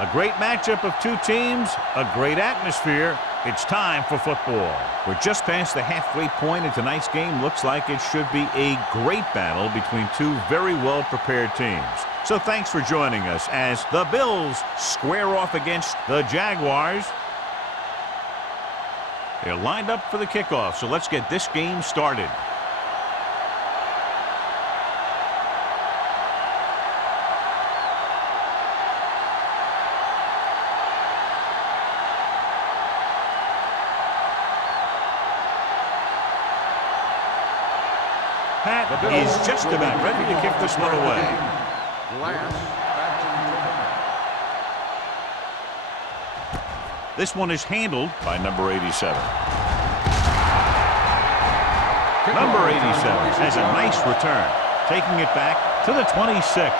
A great matchup of two teams, a great atmosphere. It's time for football. We're just past the halfway point, and tonight's game looks like it should be a great battle between two very well-prepared teams. So thanks for joining us as the Bills square off against the Jaguars. They're lined up for the kickoff, so let's get this game started. Pat is just about ready to kick this one away. This one is handled by number 87. Number 87 has a nice return, taking it back to the 26.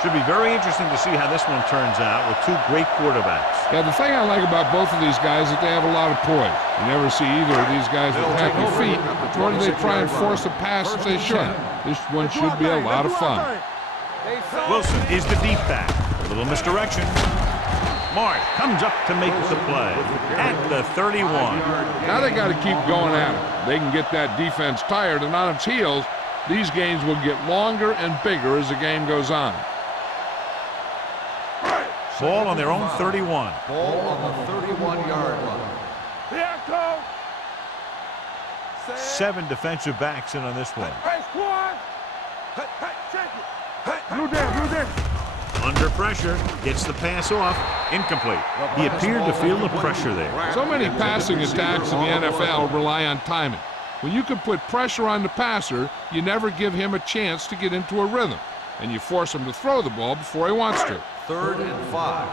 Should be very interesting to see how this one turns out with two great quarterbacks. Yeah, the thing I like about both of these guys is that they have a lot of poise. You never see either of these guys with happy feet, nor do they try and force a pass if they shouldn't. This one should be a lot of fun. Wilson is the deep back. A little misdirection. Marsh comes up to make the play at the 31. Now they got to keep going at it. They can get that defense tired and on its heels. These games will get longer and bigger as the game goes on. Ball on their own 31. Ball on the 31-yard line. Here it goes. 7 defensive backs in on this one. Hey, squad. Hey, check it. Hey, blue down. Under pressure, gets the pass off, incomplete. He appeared to feel the pressure there. So many passing attacks in the NFL rely on timing. When you can put pressure on the passer, you never give him a chance to get into a rhythm, and you force him to throw the ball before he wants to. 3rd and 5.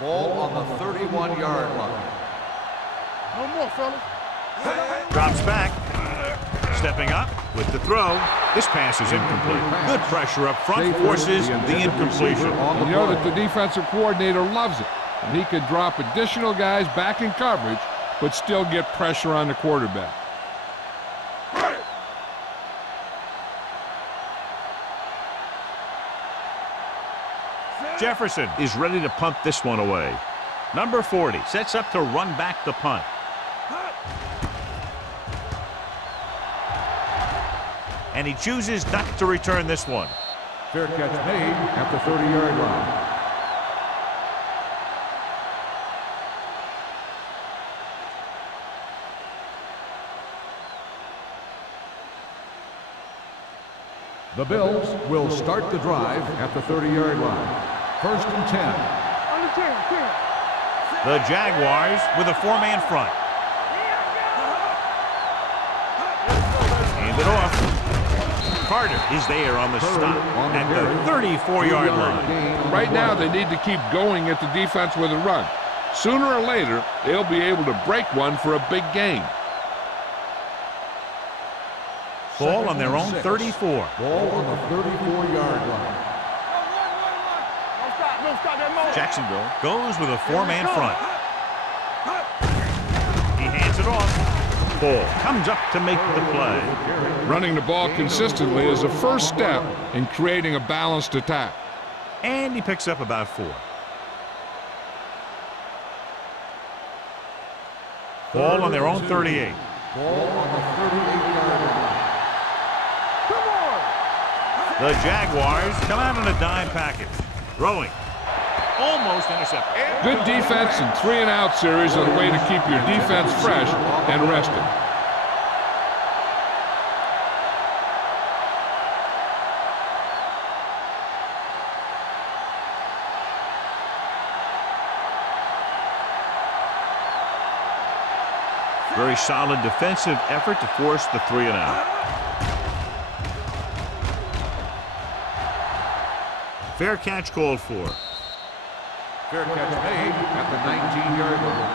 Ball on the 31-yard line. No more, fellas. Drops back. Stepping up with the throw. This pass is incomplete. Good pressure up front forces the incompletion. You know that the defensive coordinator loves it, and he could drop additional guys back in coverage, but still get pressure on the quarterback. Jefferson is ready to punt this one away. Number 40 sets up to run back the punt. And he chooses not to return this one. Fair catch made at the 30-yard line. The Bills will start the drive at the 30-yard line. 1st and 10. The Jaguars with a 4-man front. Hand it off. Carter is there on the stop at the 34-yard line. Right now, they need to keep going at the defense with a run. Sooner or later, they'll be able to break one for a big gain. Ball on their own 34. Ball on the 34-yard line. Jacksonville goes with a 4-man front. He hands it off. Ball comes up to make the play. Running the ball consistently is the first step in creating a balanced attack. And he picks up about 4. Ball on their own 38. Ball on the 38-yard line. The Jaguars come out on a dime package. Throwing. Almost intercepted. Good defense and 3-and-out series are the way to keep your defense fresh and rested. Very solid defensive effort to force the 3-and-out. Fair catch called for. Fair catch made at the 19-yard line.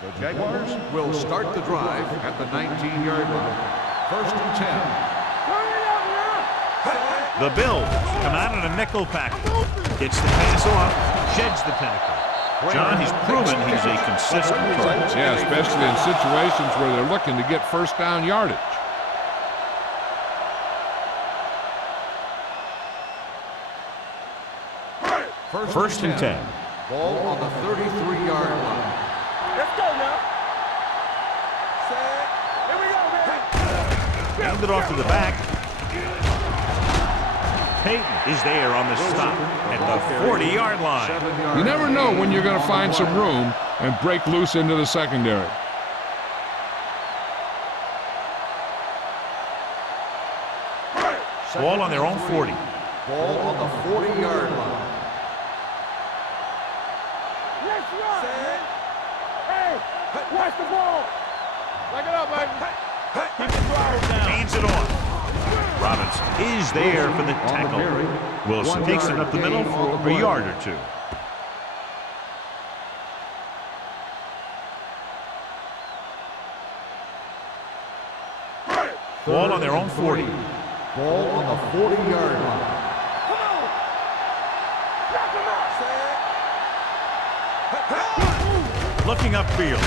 The Jaguars will start the drive at the 19-yard line. 1st and 10. The Bills come out in a nickel package. Gets the pass off, sheds the tackle. John, he's proven he's a consistent threat. Yeah, especially in situations where they're looking to get first down yardage. First and 10. Ball on the 33-yard line. Let's go now. Set. Here we go, man. Hand it off to the back. Peyton is there on the stop at the 40-yard line. You never know when you're going to find some room and break loose into the secondary. Ball on their own 40. Ball on the 40-yard line. Let's run. Set. Hey, watch the ball. Back it up, baby. Keep the drive down. Hands it off. Robinson is there for the tackle. Wilson takes it up the middle for a yard or two. Ball on their own 40. Ball on the 40-yard line. Come on. Knock him out. Set. Looking upfield.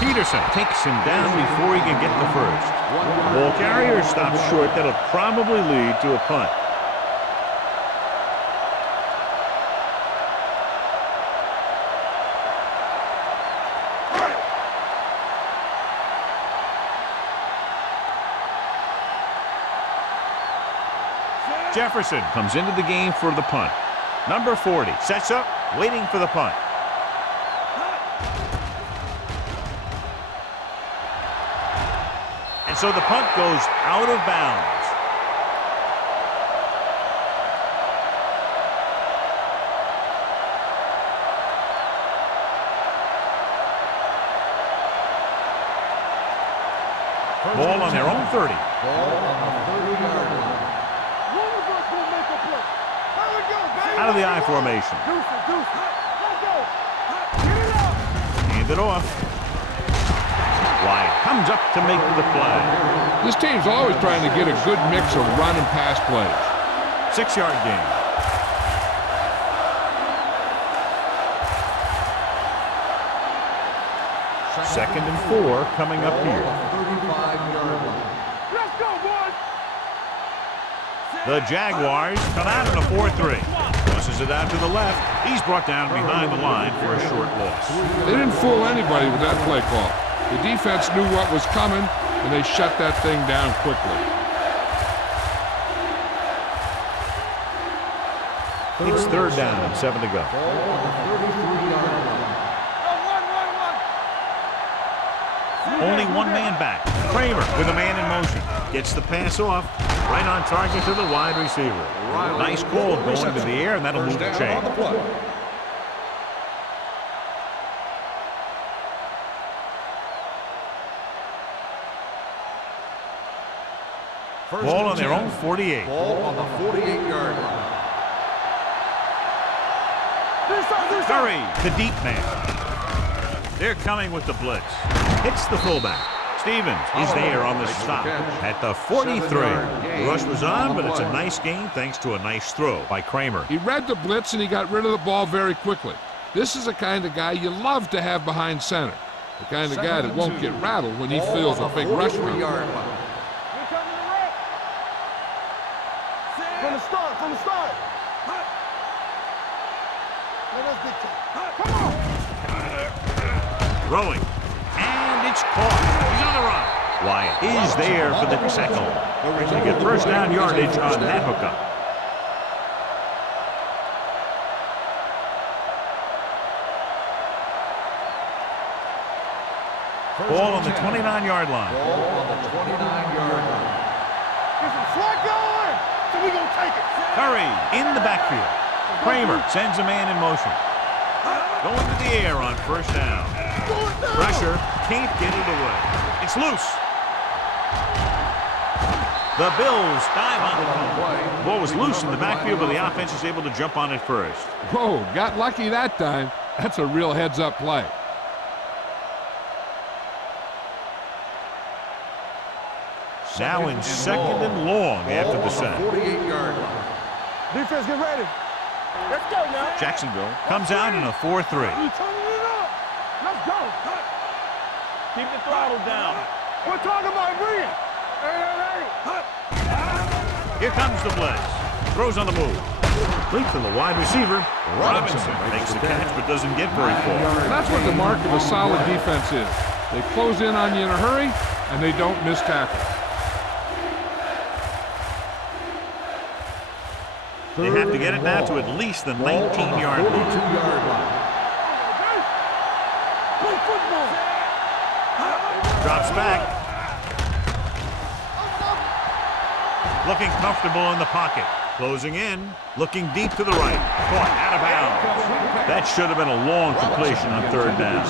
Peterson takes him down before he can get the first. The ball carrier stops short. That'll probably lead to a punt. Jefferson comes into the game for the punt. Number 40 sets up, waiting for the punt. And so the punt goes out of bounds. Ball on their own 30. Ball on the 30-yard line. One of us will make a play. There we go, baby. Out of the I formation. Deuce. Let's go. Get it up. Hand it off. Wyatt comes up to make the play. This team's always trying to get a good mix of run and pass plays. 6-yard gain. Second and 4 coming up here. 35-yard line. Let's go, boys. The Jaguars come out in a 4-3. Tosses it out to the left. He's brought down behind the line for a short loss. They didn't fool anybody with that play call. The defense knew what was coming, and they shut that thing down quickly. It's third down and 7 to go. Ball on the 33-yard line. Only one man back. Kramer with a man in motion. Gets the pass off. Right on target to the wide receiver. Nice call going to the air, and that'll move the chain. Ball on their own 48. Ball on the 48-yard line. Curry, the deep man. They're coming with the blitz. Hits the fullback. Stevens is there on the stop at the 43. The rush was on, but it's a nice gain thanks to a nice throw by Kramer. He read the blitz, and he got rid of the ball very quickly. This is the kind of guy you love to have behind center. The kind of guy that won't get rattled when he feels a big rush coming. From the start. Let us dictate. Come on. Throwing. And it's caught. He's on the run. Wyatt is there for the tackle. They get first down yardage on that hookup. Ball on the 29-yard line. Ball on the 29-yard line. Get some slack going. So we gonna take it. Curry in the backfield. Kramer sends a man in motion. Going to the air on first down. Pressure, can't get it away. It's loose. The Bills dive on the ball. Was loose in the backfield, but the offense is able to jump on it first. Whoa, got lucky that time. That's a real heads-up play. Now in second and long after the sack. 48-yard line. Defense, get ready. Let's go now. Jacksonville comes out in a 4-3. You turning it up. Let's go. Keep the throttle down. We're talking about bringing. Here comes the blitz. Throws on the move. Complete to the wide receiver. Robinson makes the catch but doesn't get very far. And that's what the mark of a solid defense is. They close in on you in a hurry, and they don't miss tackle. They have to get it now to at least the 19-yard line. Play football. Drops back. Looking comfortable in the pocket. Closing in. Looking deep to the right. Caught out of bounds. That should have been a long completion on third down.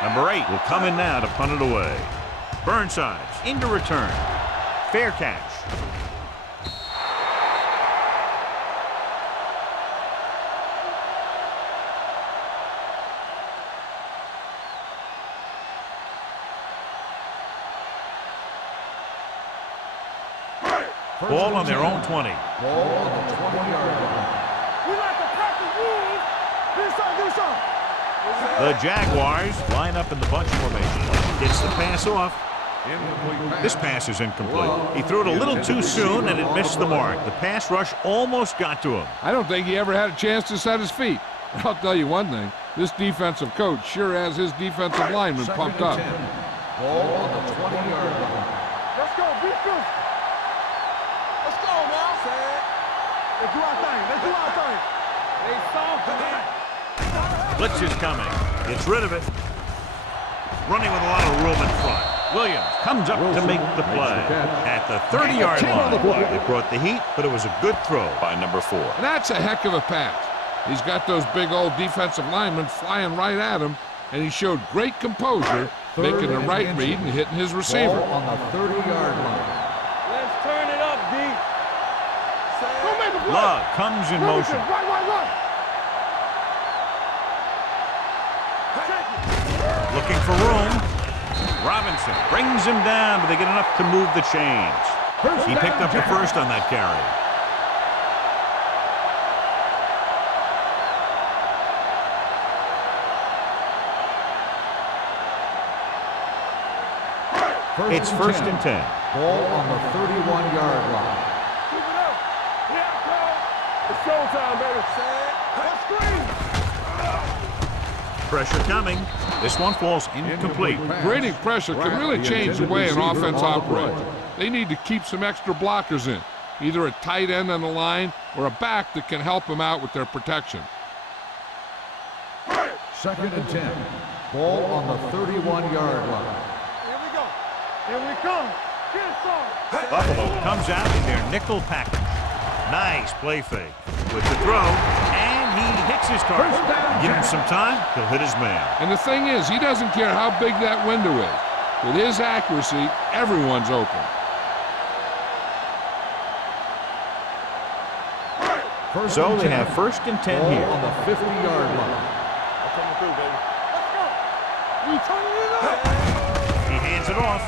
Number 8 will come in now to punt it away. Burnside's into return. Fair catch. Ball on their own 20. Ball on the 20-yard line. We like to practice rules. Do something. The Jaguars line up in the bunch formation. Gets the pass off. This pass is incomplete. He threw it a little too soon and it missed the mark. The pass rush almost got to him. I don't think he ever had a chance to set his feet. I'll tell you one thing. This defensive coach sure has his defensive lineman pumped up. Ball on the 20-yard line. Let's go. Be good. Let's go now. Let's do our thing. They soft, man. Blitz is coming. Gets rid of it. Running with a lot of room in front. Williams comes up to make the play. At the 30-yard line. They brought the heat, but it was a good throw by number 4. And that's a heck of a pass. He's got those big old defensive linemen flying right at him, and he showed great composure, making the right read and hitting his receiver. Ball on the 30-yard line. Let's turn it up, D. Don't make a play. Love comes in motion. Right. Looking for room. Robinson brings him down, but they get enough to move the chains. He picked up the first on that carry. It's first and 10. Ball on the 31-yard line. Keep it up. Yeah, go. It's showtime, baby. Let's screen. Pressure coming. This one falls incomplete. Grading pressure can really change the way an offense operates. They need to keep some extra blockers in, either a tight end on the line or a back that can help them out with their protection. Second and 10. Ball on the 31-yard line. Here we go. Here we come. Get some. Buffalo comes out in their nickel package. Nice play fake with the throw, and he hits his target. Give him some time, he'll hit his man. And the thing is, he doesn't care how big that window is. With his accuracy, everyone's open. So they have first and 10 Ball here. on the 50-yard line. I'm coming through, baby. Let's go. We turning it up. He hands it off.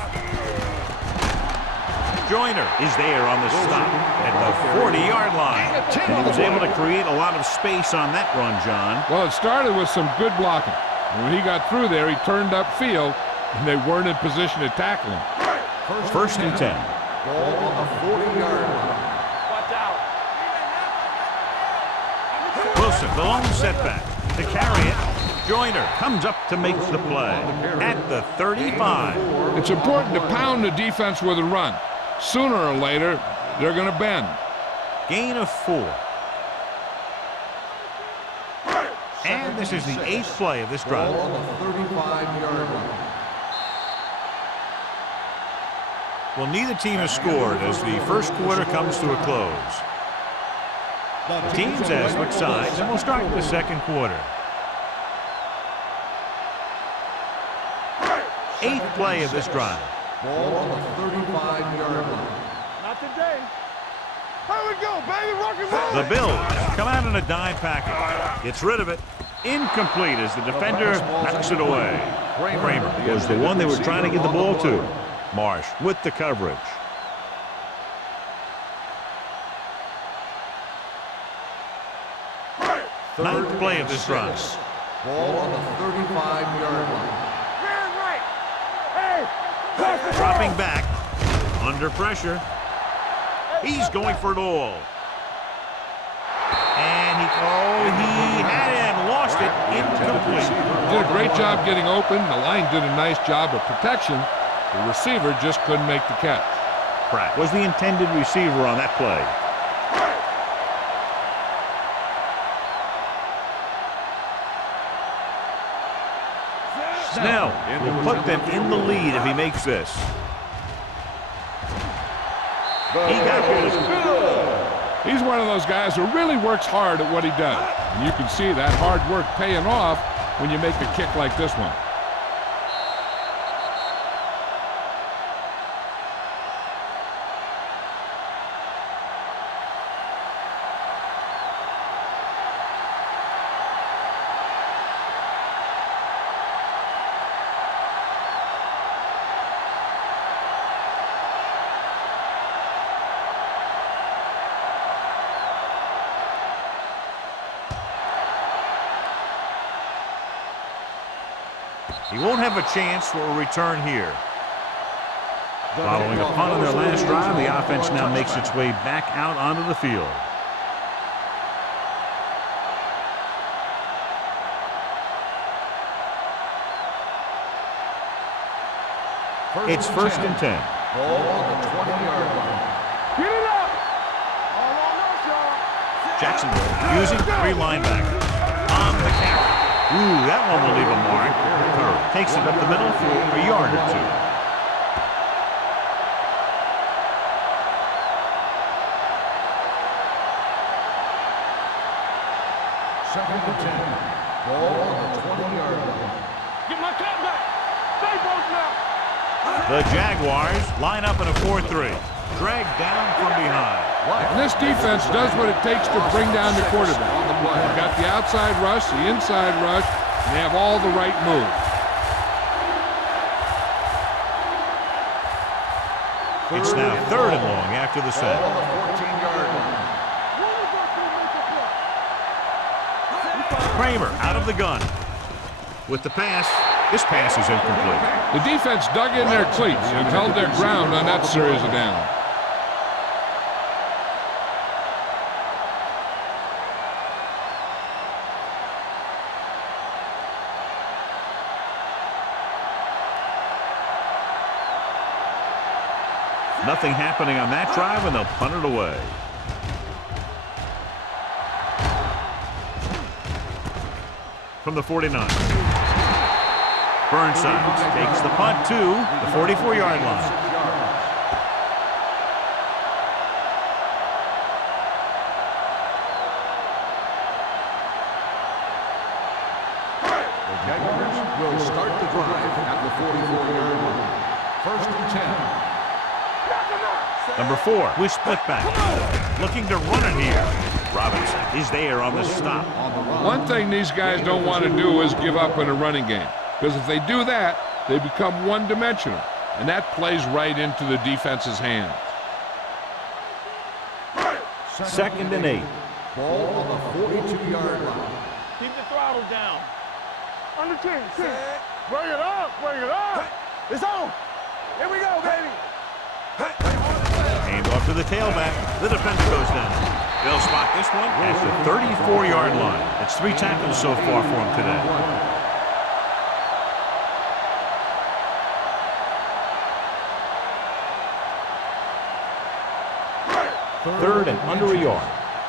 Joyner is there on the stop at the 40-yard line. And he was able to create a lot of space on that run, John. Well, it started with some good blocking. And when he got through there, he turned upfield, and they weren't in position to tackle him. First and 10. Ball on the 40-yard line. Watch out. Wilson, the long setback. To carry it, Joyner comes up to make the play at the 35. It's important to pound the defense with a run. Sooner or later, they're going to bend. Gain of 4. And this is the 8th play of this drive. Ball on the 35-yard line. Well, neither team has scored as the first quarter comes to a close. The teams have switched sides, and we'll start with the second quarter. 8th play of this drive. Ball on the 35-yard line. Not today. Here we go, baby. Rock and roll. The Bills come out in a dime package. Gets rid of it. Incomplete as the defender knocks it away. Kramer was the one they were trying to get the ball to. Marsh with the coverage. Ninth play of this drive. Ball on the 35-yard line. Dropping back. Under pressure. He's going for it all. And he had it and lost it. Incomplete. Did a great job getting open. The line did a nice job of protection. The receiver just couldn't make the catch. Pratt was the intended receiver on that play. Snell will put them in the lead if he makes this. He got his. He's one of those guys who really works hard at what he does. And you can see that hard work paying off when you make a kick like this one. He won't have a chance for a return here. Following a punt on their last drive, the offense now makes its way back out onto the field. It's 1st and 10. Ball on the 20-yard line. Get it up. All on us, y'all. Jacksonville using 3 linebackers on the carry. Ooh, that one will leave a mark. Curry takes it up the middle for a yard or 2. Second and 10. Ball on the 20-yard line. Get my cap back. Stay both now. The Jaguars line up in a 4-3. Dragged down from behind. And this defense does what it takes to bring down the quarterback. They've got the outside rush, the inside rush, and they have all the right moves. It's now 3rd and long after the set. Ball on the 14-yard line. Kramer out of the gun. With the pass, this pass is incomplete. The defense dug in their cleats and held their ground on that series of downs. Nothing happening on that drive, and they'll punt it away. From the 49. Burnside takes the punt to the 44-yard line. The Jaguars will start the drive at the 44-yard line. 1st and 10. Number 4, we split back. Looking to run it here. Robinson is there on the stop. One thing these guys don't want to do is give up in a running game. Because if they do that, they become one-dimensional. And that plays right into the defense's hands. 2nd and 8. Ball on the 42-yard line. Keep the throttle down. Under 10. Bring it up. Bring it up. It's on. Here we go, baby. Hand off to the tailback. The defender goes down. They'll spot this one at the 34-yard line. That's 3 tackles so far for him today. 3rd and under a yard.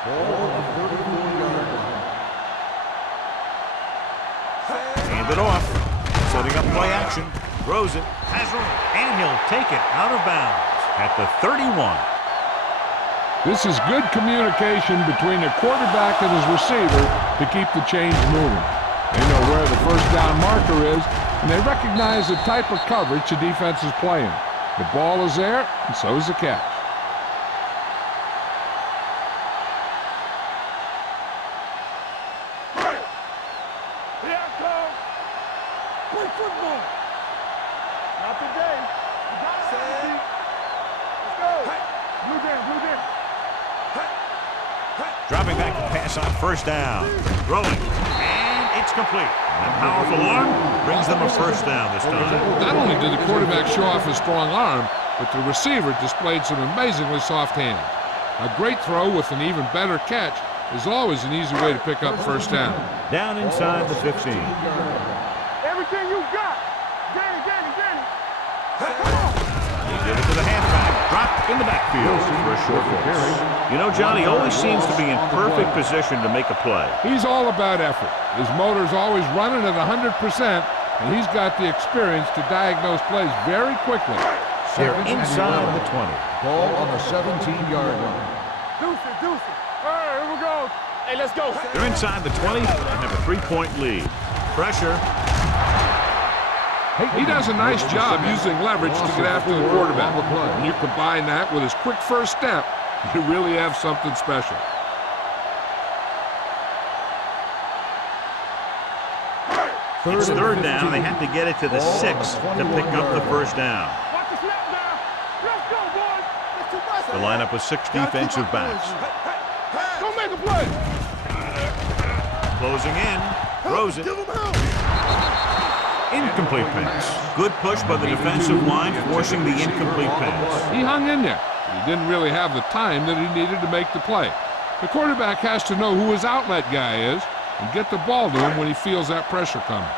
Ball on the 34-yard line. Hand it off. Setting up play action. Throws it. Has room. And he'll take it out of bounds at the 31. This is good communication between the quarterback and his receiver to keep the chains moving. They know where the 1st down marker is, and they recognize the type of coverage the defense is playing. The ball is there, and so is the catch. football. Not today. You got it, Steve. Let's go. Blue game, blue game. Dropping back to pass on first down. Throwing. And it's complete. That powerful arm brings them a first down this time. Not only did the quarterback show off his strong arm, but the receiver displayed some amazingly soft hands. A great throw with an even better catch is always an easy way to pick up first down. Down inside the 15. Everything you got. Danny. Come on. He did it to the halfback. Dropped in the backfield for a short loss. You know, Johnny always seems to be in perfect position to make a play. He's all about effort. His motor's always running at 100%, and he's got the experience to diagnose plays very quickly. They're inside the 20. Ball on the 17-yard line. Deuce. All right, here we go. Hey, let's go. They're inside the 20 and have a 3-point lead. Pressure. He does a nice job using leverage to get after the quarterback. When you combine that with his quick first step, you really have something special. It's third down. They have to get it to the 6 to pick up the first down. Watch the snap down. Let's go, boys. That's too much. The lineup with 6 defensive backs. Don't make a play. Closing in. Throws it. Incomplete pass. Good push by the defensive line, forcing the incomplete pass. He hung in there, but he didn't really have the time that he needed to make the play. The quarterback has to know who his outlet guy is and get the ball to him when he feels that pressure coming.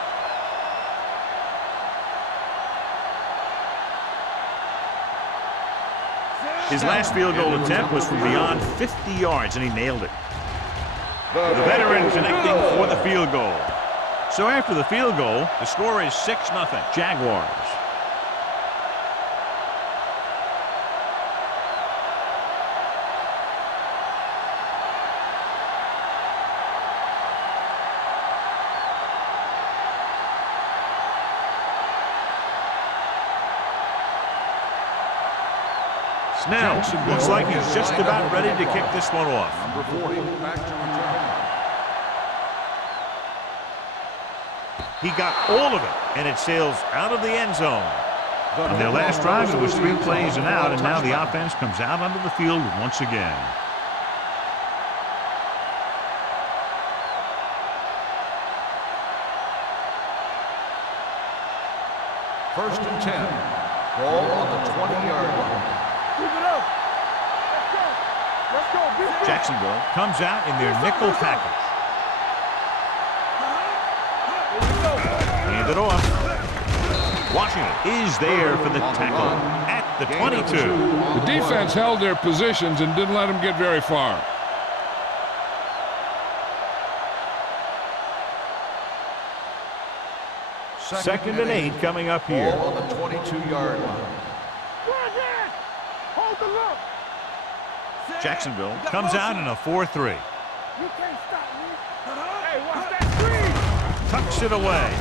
His last field goal attempt was from beyond 50 yards, and he nailed it. The veteran connecting for the field goal. So after the field goal, the score is 6-0, Jaguars. Snell looks like he's just about ready to kick this one off. Number 40, back to return. He got all of it, and it sails out of the end zone. On their last drive, it was 3 plays and out, and now the offense comes out onto the field once again. First and 10. Ball on the 20-yard line. Keep it up. Let's go. Let's go. Jacksonville comes out in their nickel package. Hand it off. Washington is there for the tackle at the 22. The defense held their positions and didn't let them get very far. Second and 8 coming up here. Ball on the 22-yard line. Hold the look. Jacksonville comes out in a 4-3. You can't stop me. Hey, watch that screen. Tucks it away.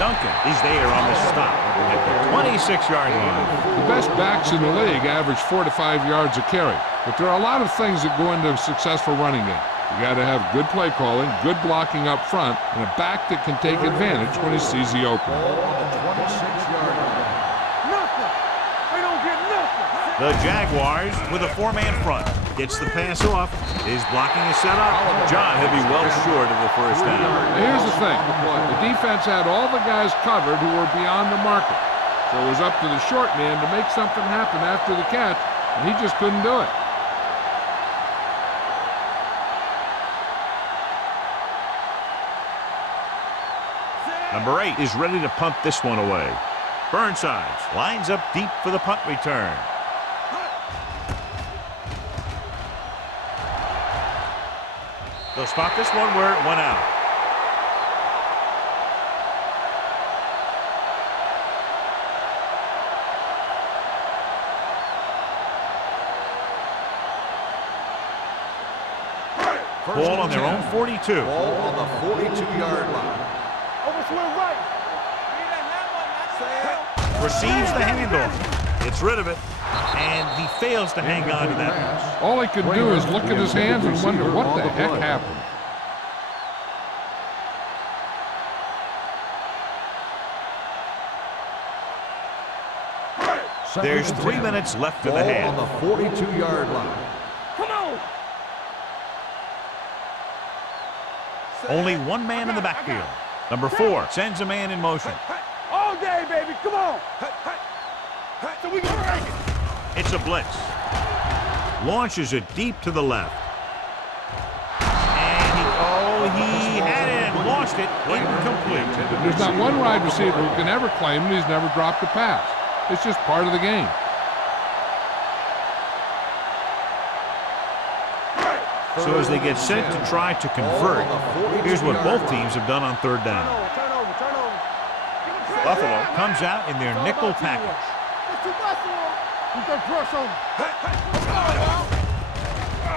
Duncan is there on the stop at the 26-yard line. The best backs in the league average 4 to 5 yards a carry, but there are a lot of things that go into a successful running game. You got to have good play calling, good blocking up front, and a back that can take advantage when he sees the opening. Ball on the 26-yard line. Nothing. They don't get nothing. The Jaguars with a 4-man front. Gets the pass off. Is blocking is set up. John, he'll be well short of the first down. Now, here's the thing. The defense had all the guys covered who were beyond the marker. So it was up to the short man to make something happen after the catch, and he just couldn't do it. Number 8 is ready to punt this one away. Burnsides lines up deep for the punt return. They'll spot this one where it went out. Ball on their own 42. Ball on the 42-yard line. Overswing right. Receives the handoff. Gets rid of it. And he fails to hang on to that. All he could do is look at his hands and wonder what the heck happened. There's 3 minutes left in the Ball half. on the 42-yard line. Come on. Only one man in the backfield. Number 4 sends a man in motion. All day, baby. Come on. So we gonna make it. It's a blitz. Launches it deep to the left. And he had it and lost it. Incomplete. There's not one wide receiver who can ever claim that he's never dropped a pass. It's just part of the game. So as they get set to try to convert, here's what both teams have done on third down. Turn over. Buffalo comes out in their nickel package. It's too much for him. You can crush him.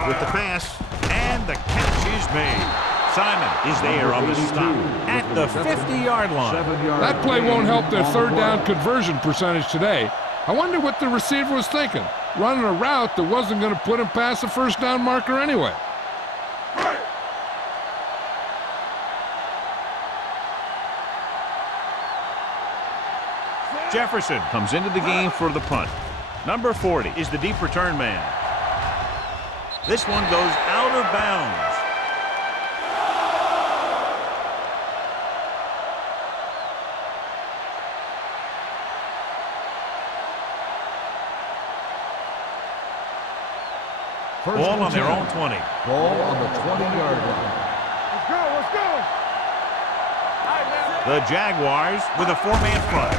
With the pass, and the catch is made. Simon is there on the stop at the 50-yard line. That play won't help their third down conversion percentage today. I wonder what the receiver was thinking, running a route that wasn't going to put him past the first down marker anyway. Jefferson comes into the game for the punt. Number 40 is the deep return man. This one goes out of bounds. Ball on their own 20. Ball on the 20-yard line. Let's go. The Jaguars with a 4-man front.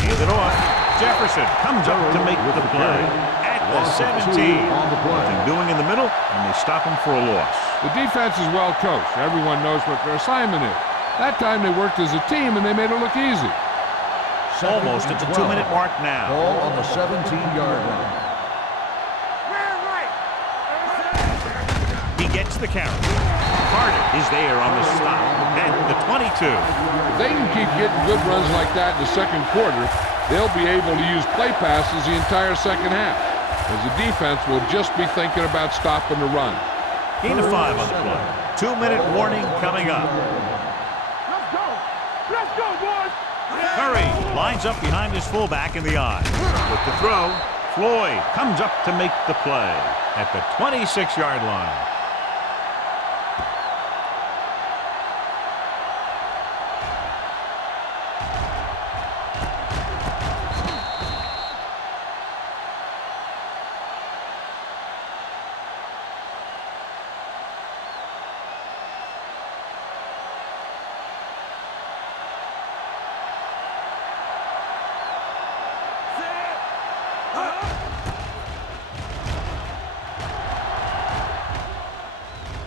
Hand it off. Jefferson comes up to make the play at the 17. Nothing doing in the middle, and they stop him for a loss. The defense is well coached. Everyone knows what their assignment is. That time they worked as a team, and they made it look easy. Almost at the 2-minute mark now. Ball on the 17-yard line. He gets the carry. Carter is there on the stop at the 22. If they can keep getting good runs like that in the second quarter, they'll be able to use play passes the entire second half, as the defense will just be thinking about stopping the run. Gain of 5 on the play. 2-minute warning coming up. Let's go, boys. Curry lines up behind his fullback in the eye. With the throw, Floyd comes up to make the play at the 26-yard line.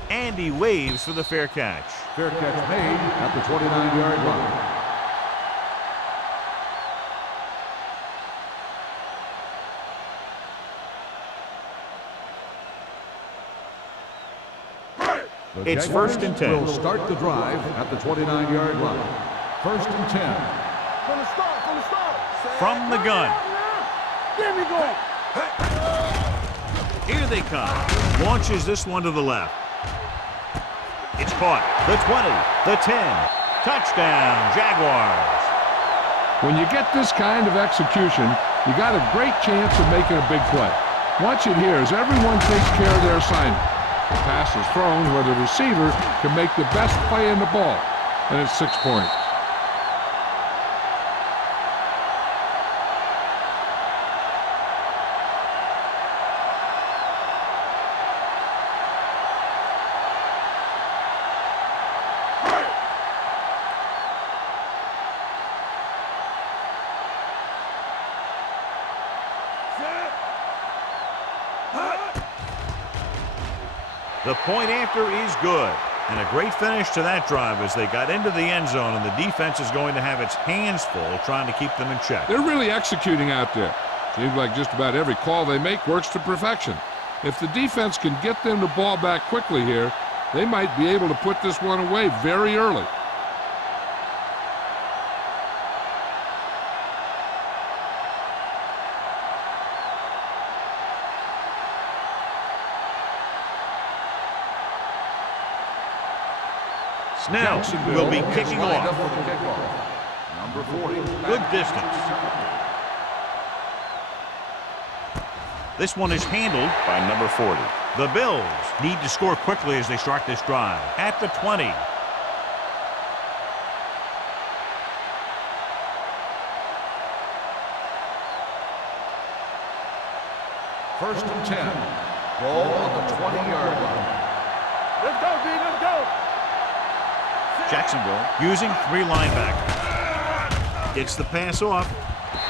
And he waves for the fair catch. Fair catch made at the 29-yard line. It's first and 10. Will start the drive at the 29-yard line. First and 10. From the start. From the gun. There we go. Here they come. Launches this one to the left. It's caught. The 20, the 10. Touchdown, Jaguars. When you get this kind of execution, you got a great chance of making a big play. Watch it here as everyone takes care of their assignment. The pass is thrown where the receiver can make the best play in the ball, and it's 6 points. The point after is good. And a great finish to that drive as they got into the end zone, and the defense is going to have its hands full trying to keep them in check. They're really executing out there. Seems like just about every call they make works to perfection. If the defense can get them the ball back quickly here, they might be able to put this one away very early. Snell will be kicking off. Number 40. Good distance. This one is handled by number 40. The Bills need to score quickly as they start this drive. At the 20. First and 10. Ball on the 20-yard line. Let's go, D. Let's go. Jacksonville using 3 linebackers. Gets the pass off.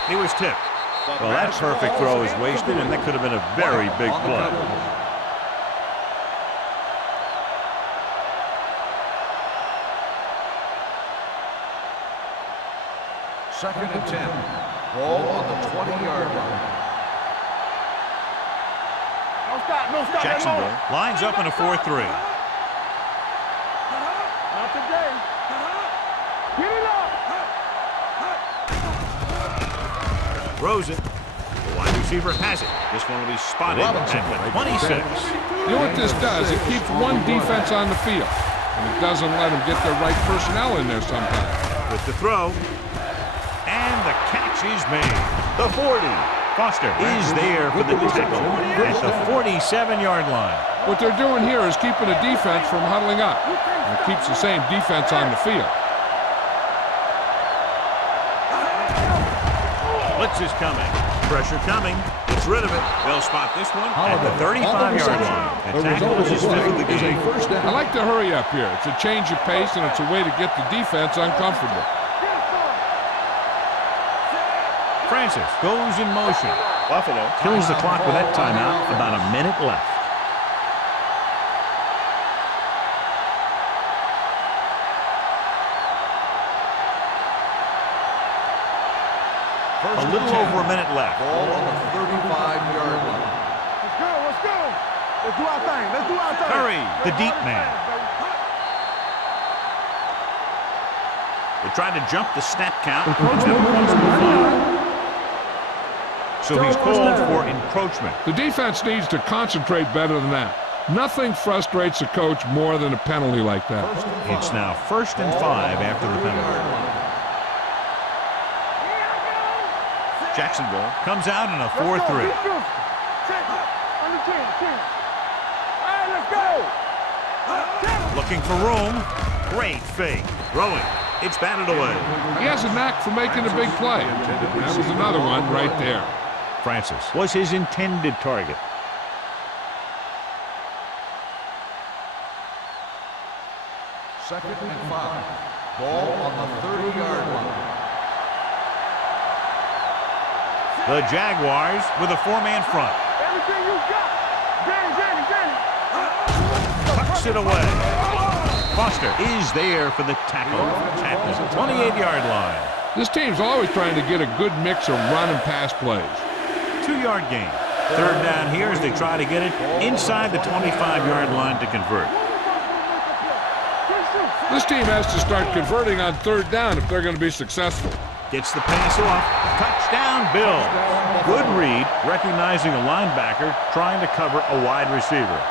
He was tipped. Well, that perfect throw is wasted, and that could have been a very big play. Second and 10. Ball on the 20-yard line. No stop, no stop. Jacksonville lines up in a 4-3. Not today. Get it up. Throws it. The wide receiver has it. This one will be spotted at the 26. You know what this does? It keeps one defense on the field, and it doesn't let them get their right personnel in there sometimes. With the throw. And the catch is made. The 40. Foster is there for the tackle at the 47-yard line. What they're doing here is keeping the defense from huddling up. And it keeps the same defense on the field. Blitz is coming. Pressure coming. Gets rid of it. They'll spot this one at the 35-yard line. The tackle is his fifth of the game. I like to hurry up here. It's a change of pace, and it's a way to get the defense uncomfortable. Francis goes in motion. Buffalo Kills the clock with that timeout. About a minute left. A little over a minute left. Ball on the 35-yard line. Let's go, let's go. Let's do our thing, let's do our thing. Curry, the deep man. They tried to jump the snap count. So he's called for encroachment. The defense needs to concentrate better than that. Nothing frustrates a coach more than a penalty like that. It's now 1st and 5 after the penalty. Jacksonville comes out in a 4-3. Under 10. All right, let's go. Looking for room. Great fake. Throwing. It's batted away. He has a knack for making a big play. That was another one right there. Francis was his intended target. Second and 5. Ball on the 30-yard line. The Jaguars with a 4-man front. Everything you got. Danny. Tucks it away. Foster is there for the tackle at the 28-yard line. This team's always trying to get a good mix of run and pass plays. 2-yard gain. 3rd down here as they try to get it inside the 25-yard line to convert. This team has to start converting on 3rd down if they're going to be successful. Gets the pass off. Touchdown, Bill. Good read, recognizing a linebacker trying to cover a wide receiver.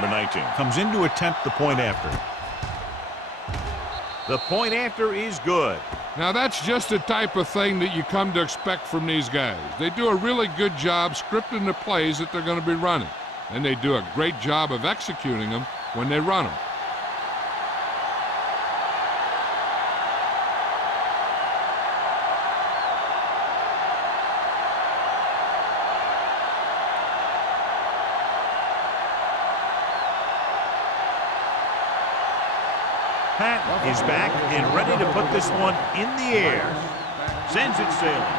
number 19 comes in to attempt the point after. The point after is good. Now that's just the type of thing that you come to expect from these guys. They do a really good job scripting the plays that they're going to be running, and they do a great job of executing them when they run them. Pat is back and ready to put this one in the air. Sends it sailing.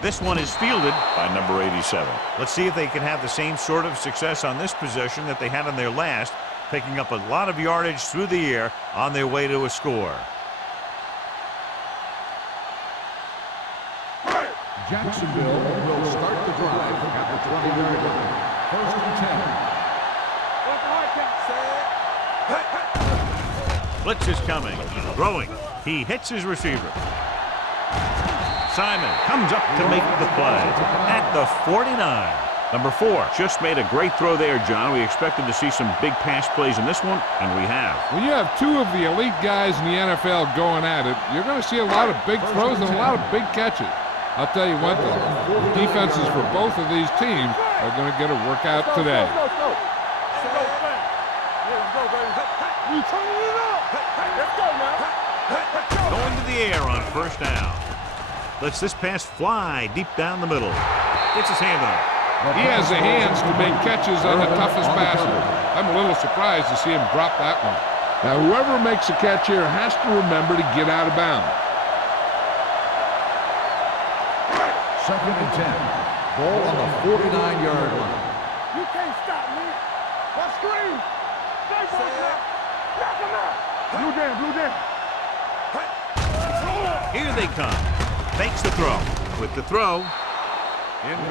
This one is fielded by number 87. Let's see if they can have the same sort of success on this possession that they had on their last, picking up a lot of yardage through the air on their way to a score. Jacksonville will start the drive at the 20-yard line. 1st and 10. Blitz is coming. Throwing. He hits his receiver. Simon comes up to make the play at the 49. Number 4 just made a great throw there, John. We expected to see some big pass plays in this one, and we have. When you have two of the elite guys in the NFL going at it, you're going to see a lot of big throws and a lot of big catches. I'll tell you what, the defenses for both of these teams are going to get a workout today. Let's go, baby. We turning it up. Let's go now. Going to the air on first down. Lets this pass fly deep down the middle. Gets his hand on it. He has the hands to make catches on the toughest passes. I'm a little surprised to see him drop that one. Now, whoever makes a catch here has to remember to get out of bounds. 2nd and 10. Ball on the 49-yard line. You can't stop me. What screen? Stay for it now. Knock him out. Blue down. Here they come. Fakes the throw. With the throw,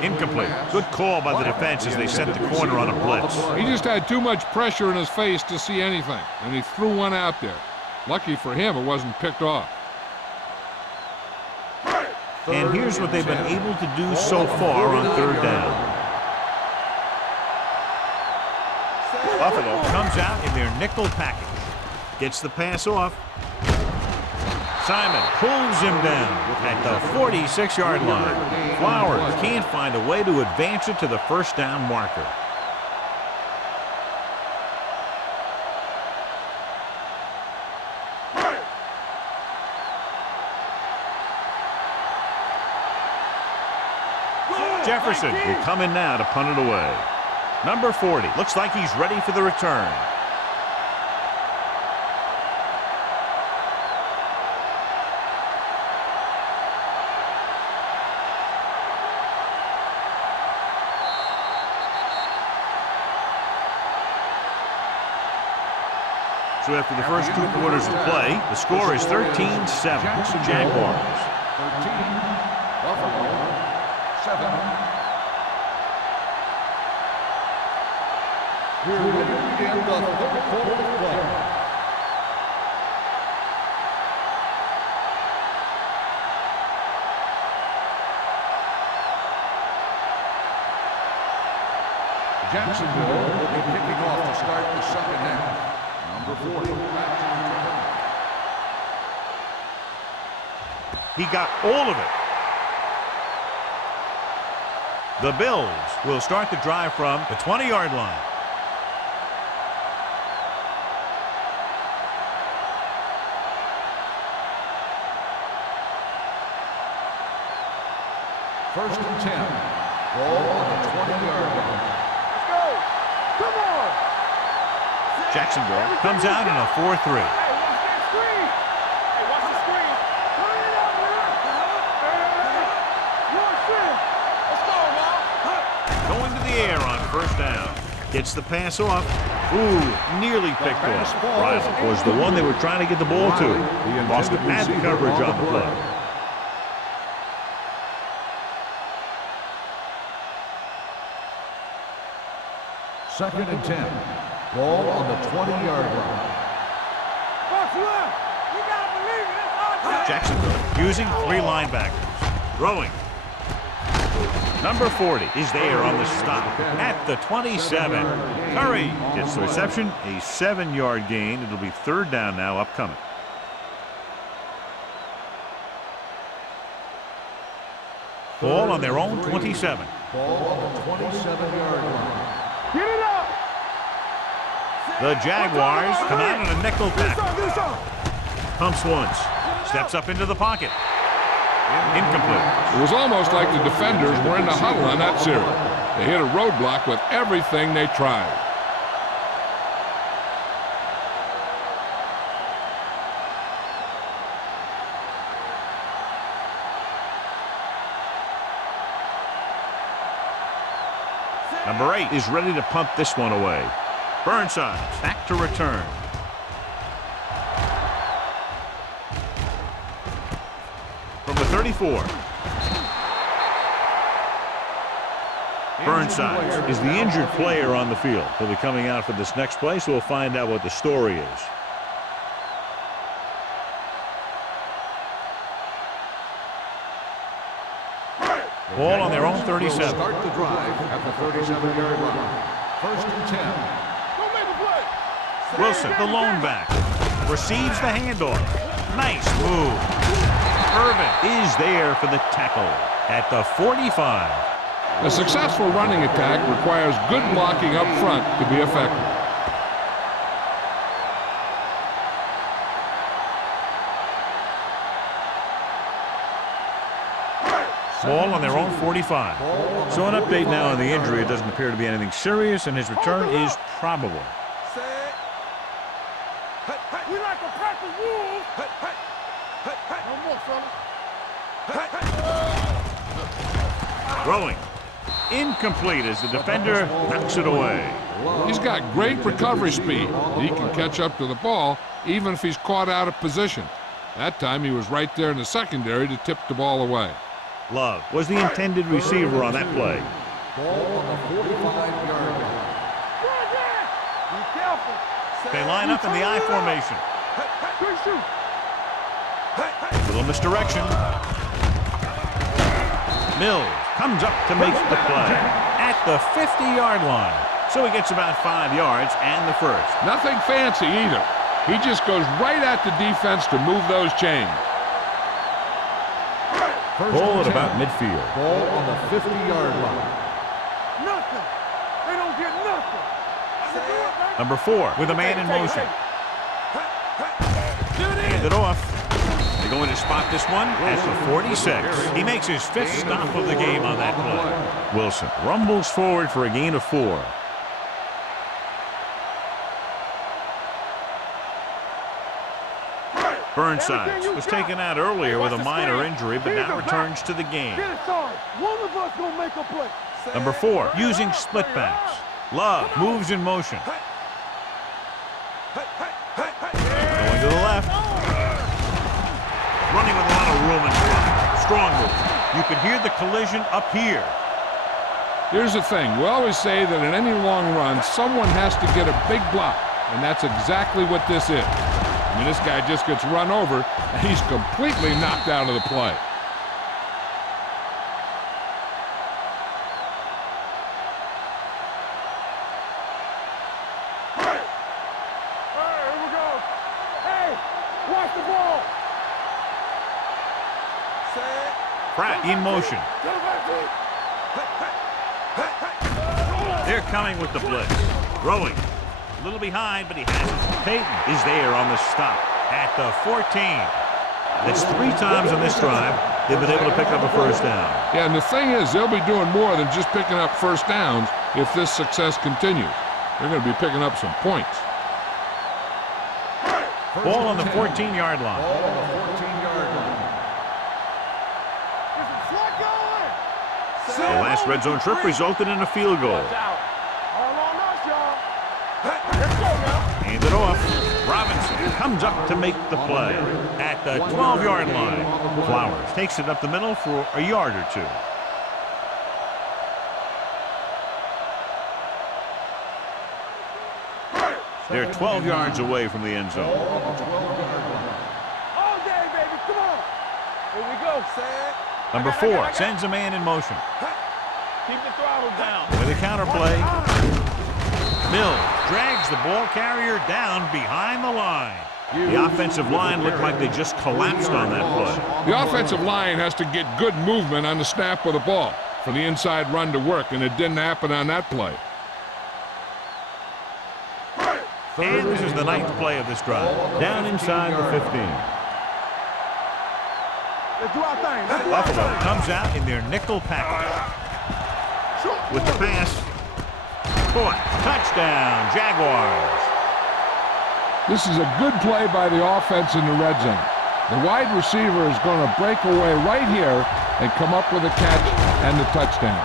incomplete. Good call by the defense as they sent the corner on a blitz. He just had too much pressure in his face to see anything, and he threw one out there. Lucky for him, it wasn't picked off. And here's what they've been able to do so far on 3rd down. Buffalo comes out in their nickel package. Gets the pass off. Simon pulls him down at the 46-yard line. Flowers can't find a way to advance it to the first down marker. Jefferson will come in now to punt it away. Number 40 looks like he's ready for the return. So after the first 2 quarters of play, the score is 13-7. Jaguars. 13. Buffalo. 7. We're ready to begin the 3rd quarter of play. Jacksonville will be kicking off to start the 2nd half. Number 40. He got all of it. The Bills will start the drive from the 20-yard line. First and 10. Ball on the 20-yard line. Let's go. Come on. Jacksonville comes out in a 4-3. Hey, watch that screen. Hey, watch the screen. Turn it up, man. You understand? Let's go now. Going to the air on first down. Gets the pass off. Ooh, nearly picked off. Riley was the one they were trying to get the ball to. Boston had the coverage on the play. Second and 10. Ball on the 20-yard line. Watch left. You gotta believe it. It's our time. Jacksonville using 3 linebackers. Throwing. Number 40 is there on the stop at the 27. Curry gets the reception, a 7-yard gain. It'll be 3rd down now upcoming. Ball on their own 27. Ball on the 27-yard line. Get it up. The Jaguars come out in a nickel package. Pumps once. Steps up into the pocket. Incomplete. It was almost like the defenders were in the huddle on that series. They hit a roadblock with everything they tried. Number 8 is ready to punt this one away. Burnside back to return. From the 34. Burnside is the injured player on the field. He'll be coming out for this next play, so we'll find out what the story is. Ball on their own Will 37. start the drive at the 37-yard line. First and 10. Go make a play. Wilson, the lone back, receives the handoff. Nice move. Irvin is there for the tackle at the 45. A successful running attack requires good blocking up front to be effective. Ball on their own 45. So an update now on the injury. It doesn't appear to be anything serious, and his return is probable. We like to practice rules. No more, fella. Throwing. Incomplete as the defender knocks it away. He's got great recovery speed. He can catch up to the ball even if he's caught out of position. That time he was right there in the secondary to tip the ball away. Love was the intended receiver on that play. Ball on the 45-yard line. Be careful. They line up in the I formation. Good shoot. Little misdirection. Mills comes up to make the play at the 50-yard line. So he gets about 5 yards and the first. Nothing fancy either. He just goes right at the defense to move those chains. Ball at about midfield. Ball on the 50-yard line. Nothing. They don't get nothing. Number 4 with a man in motion. Hand it off. They're going to spot this one at the 46. He makes his 5th stop of the game on that play. Wilson rumbles forward for a gain of 4. Burnside was taken out earlier with a minor injury, but now returns to the game. Get it started. One of us gonna make a play. Number 4 using split backs. Love moves in motion. Going to the left. Running with a lot of room and drive. Strong move. You can hear the collision up here. Here's the thing. We always say that in any long run, someone has to get a big block, and that's exactly what this is. I mean, this guy just gets run over, and he's completely knocked out of the play. All right, here we go. Hey, watch the ball. Pratt in motion. Get him back, Pete. They're coming with the blitz. Throwing. A little behind, but he has it. Payton is there on the stop at the 14. That's 3 times on this drive they've been able to pick up a first down. Yeah, and the thing is, they'll be doing more than just picking up first downs if this success continues. They're going to be picking up some points. Ball on the 14-yard line. Ball on the 14-yard line. There's a slot going. The last red zone trip resulted in a field goal. Watch out. All on us, y'all. Let's go now. Hand it off. Robinson comes up to make the play at the 12-yard line. Flowers takes it up the middle for a yard or 2. They're 12 yards away from the end zone. All day, baby. Come on. Here we go. Number 4 sends a man in motion. Keep the throttle down. With a counterplay. Mills drags the ball carrier down behind the line. The offensive line looked like they just collapsed on that play. The offensive line has to get good movement on the snap of the ball for the inside run to work, and it didn't happen on that play. And this is the 9th play of this drive. Down inside the 15. Let's do our thing. Let's do our Buffalo thing. comes out in their nickel package. With the pass. Caught. Touchdown, Jaguars. This is a good play by the offense in the red zone. The wide receiver is going to break away right here and come up with a catch and the touchdown.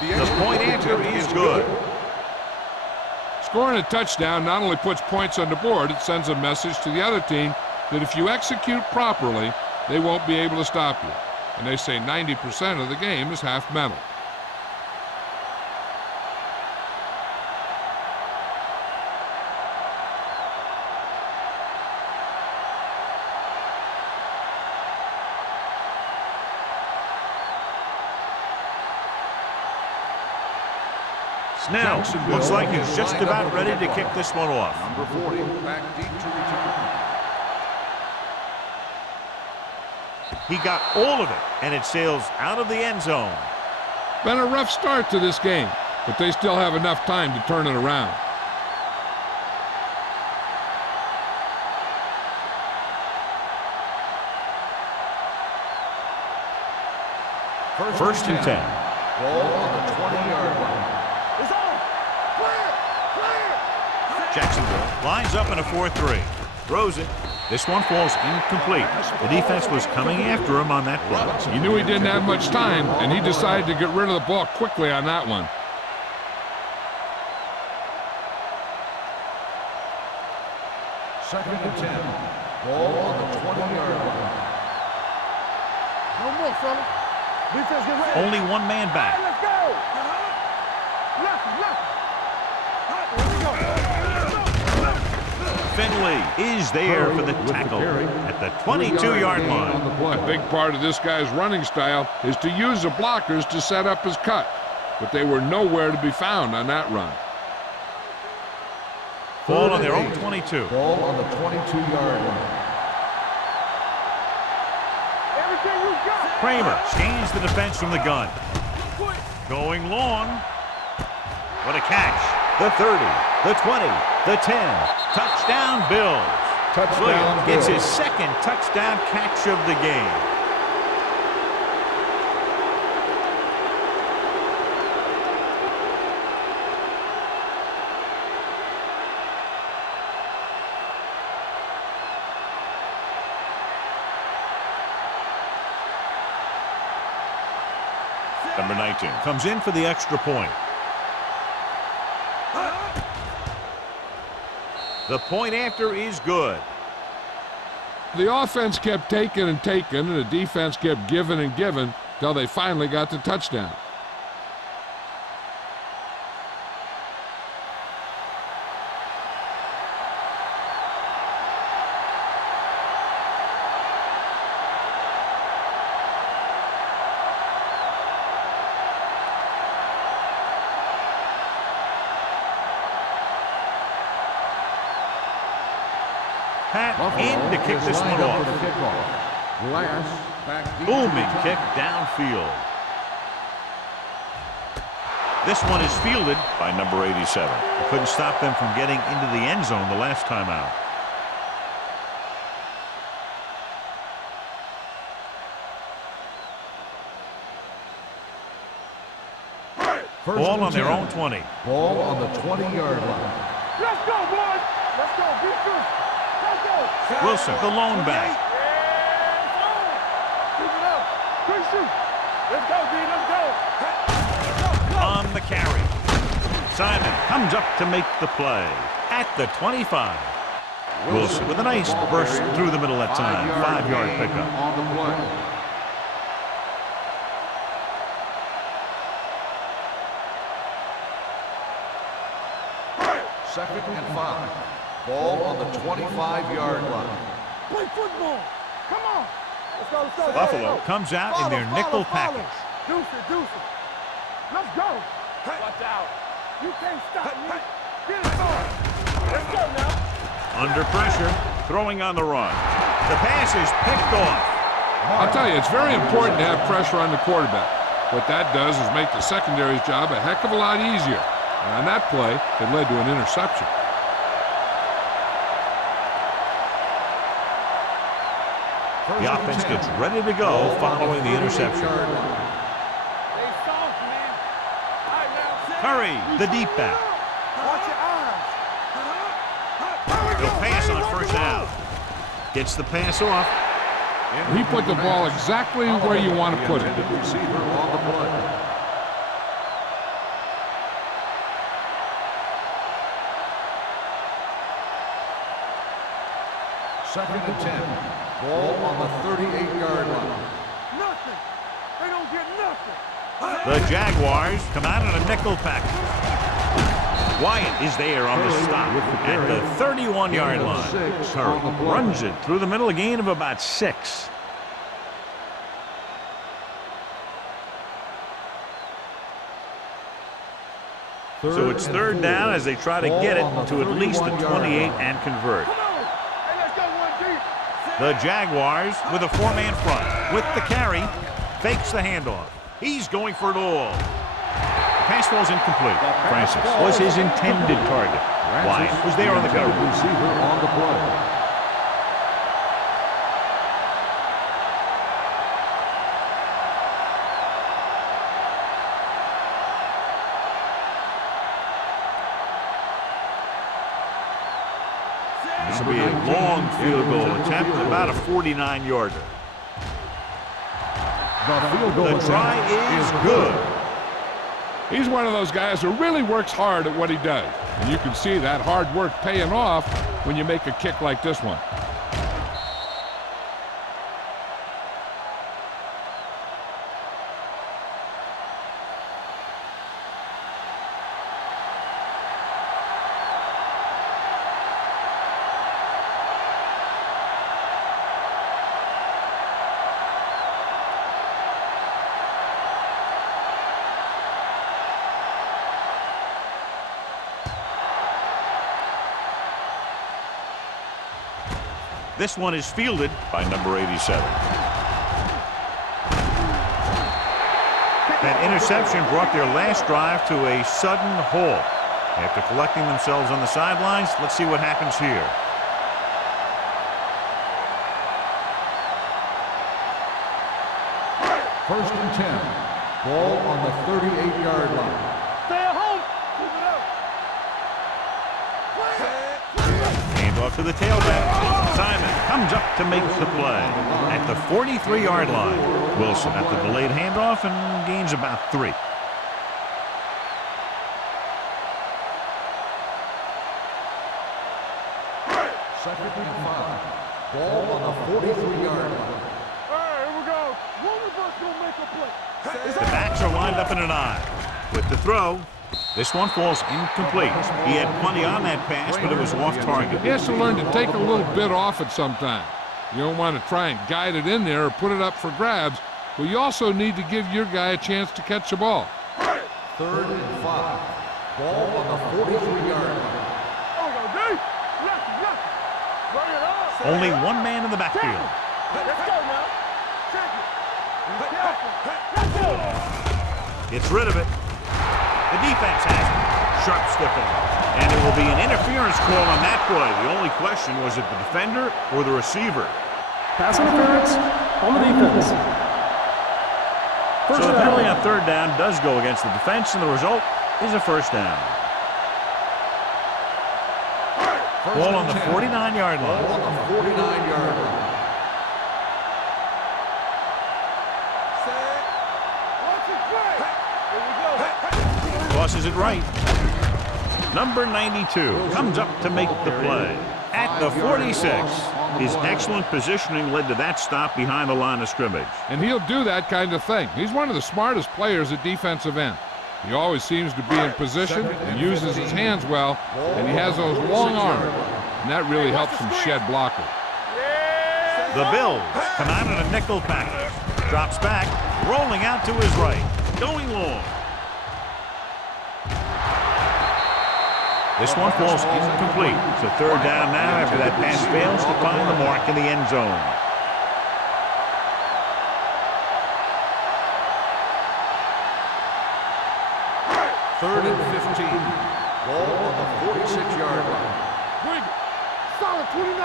The point answer is good. Scoring a touchdown not only puts points on the board, it sends a message to the other team that if you execute properly, they won't be able to stop you. And they say 90% of the game is half mental. Now, looks like he's just about ready to kick this one off. Number 40, back deep to return. He got all of it, and it sails out of the end zone. Been a rough start to this game, but they still have enough time to turn it around. First and 10. Ball on the 20-yard line. It's on. Clear. Clear. Jacksonville lines up in a 4-3. Throws it. This one falls incomplete. The defense was coming after him on that play. He knew he didn't have much time, and he decided to get rid of the ball quickly on that one. Second and 10. Ball on the 20-yard line. No more, fella. Defense get ready. Only one man back. Let's go. Left. Here we go. Finley is there for the tackle at the 22-yard line. A big part of this guy's running style is to use the blockers to set up his cut, but they were nowhere to be found on that run. Ball on their own 22. Ball on the 22-yard line. Everything you got. Kramer scans the defense from the gun. Going long. What a catch. The 30, the 20, the 10. Touchdown, Bills. Touchdown, Gets Bills. his second touchdown catch of the game. Number 19. Comes in for the extra point. The point after is good. The offense kept taking and taking, and the defense kept giving and giving till they finally got the touchdown. Pat in to kick this one off. Booming kick downfield. This one is fielded by number 87. They couldn't stop them from getting into the end zone the last time out. Ball on their own 20. Ball on the 20-yard line. Let's go, boys. Let's go. Defense. Let's go. Wilson, the lone back. Keep it up. Quick shoot. Let's go, D. Let's go. On the carry. Simon comes up to make the play at the 25. Wilson with a nice burst through the middle that time. 5-yard pickup. On the play. Second and 5. Ball on the 25-yard line. Play football. Come on. Let's go. Let's go. Buffalo comes out in their nickel package. Deuce it. Let's go. Watch out. You can't stop me. Get it going. Let's go now. Under pressure, throwing on the run. The pass is picked off. I'll tell you, it's very important to have pressure on the quarterback. What that does is make the secondary's job a heck of a lot easier. And on that play, it led to an interception. The offense gets ready to go following the interception. Stay soft, man. All right, now. Curry, the deep back. Watch your eyes. He'll pass on first down. Gets the pass off. He put the ball exactly where you want to put it. Receiver on the play. Second and 10. Ball on the 38-yard line. Nothing. They don't get nothing. The Jaguars come out in a nickel package. Wyatt is there on the stop at the 31-yard line. Curry runs it through the middle, a gain of about 6. So it's third down as they try to get it to at least the 28 and convert. Come on. Hey, let's go one deep. The Jaguars with a 4-man front. With the carry, fakes the handoff. He's going for it all. The pass falls incomplete. Francis was his intended target. Wyatt was there on the cover. Receiver on the play. This will be a long field goal attempt, about a 49-yarder. The try is good. He's one of those guys who really works hard at what he does. And you can see that hard work paying off when you make a kick like this one. This one is fielded by number 87. That interception brought their last drive to a sudden halt. After collecting themselves on the sidelines, let's see what happens here. First and 10. Ball on the 38-yard line. Stay at home. Keep it up. Off to the tailback. Simon comes up to make the play at the 43-yard line. Wilson at the delayed handoff and gains about 3. Second and 5. Ball on the 43-yard line. All right, here we go. One of us gonna make a play. The backs are lined up in an eye. With the throw, this one falls incomplete. He had plenty on that pass, but it was off target. He has to learn to take a little bit off it sometime. You don't want to try and guide it in there or put it up for grabs, but you also need to give your guy a chance to catch the ball. Third and 5. Ball on the 43-yard line. Oh, go deep. Left. Bring it up. Only one man in the backfield. Let's go now. Check it. Be careful. Let's go. Gets rid of it. The defense has it. Sharp stiffing. And it will be an interference call on that play. The only question was it the defender or the receiver. Pass interference on the defense. So the penalty on third down does go against the defense, and the result is a first down. Ball on the 49-yard line. Ball on the 49-yard line. Tosses it right. Number 92 comes up to make the play. At the 46, his excellent positioning led to that stop behind the line of scrimmage. And he'll do that kind of thing. He's one of the smartest players at defensive end. He always seems to be in position and uses his hands well, and he has those long arms, and that really helps him shed blockers. The Bills come out in a nickel package. Drops back, rolling out to his right, going long. This one falls incomplete. It's a third down now after that pass fails to find the mark in the end zone. Third and 15. Ball on the 46-yard line. Bring it. Solid 29.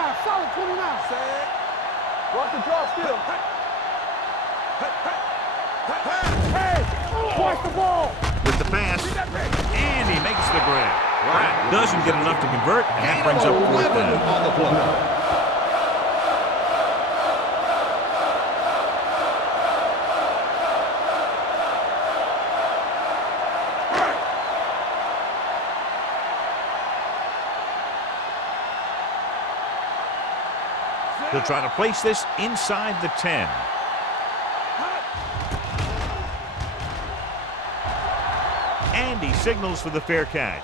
Watch the draw still. Hey, watch the ball. With the pass, and he makes the grab. Doesn't get enough to convert, and that brings up fourth down. On the play. He'll try to place this inside the 10. And he signals for the fair catch.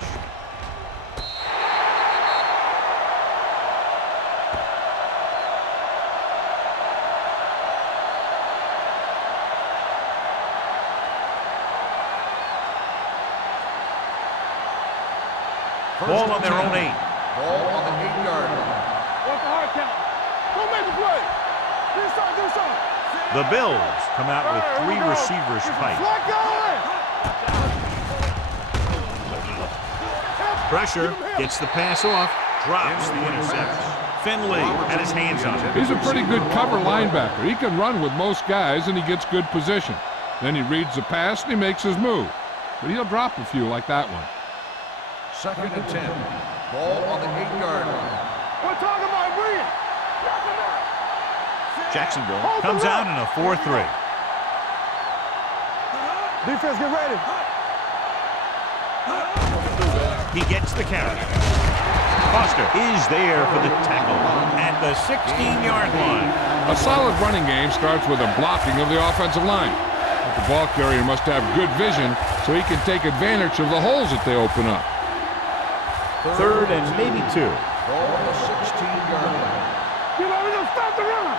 Ball on their own 8. Ball on the 8-yard line. What's the hard count? Go make the play. Do something. The Bills come out with 3 receivers tight. Lock going. Pressure, gets the pass off, drops the interception. Finley had his hands on it. He's a pretty good cover linebacker. He can run with most guys, and he gets good position. Then he reads the pass, and he makes his move. But he'll drop a few like that one. 2nd and 10. Ball on the 8-yard line. We're talking about William. Jacksonville comes out in a 4-3. Defense, get ready. He gets the carry. Foster is there for the tackle at the 16-yard line. A solid running game starts with a blocking of the offensive line. But the ball carrier must have good vision so he can take advantage of the holes that they open up. 3rd and maybe 2. Ball on the 16-yard line. You know, we don't stop the run.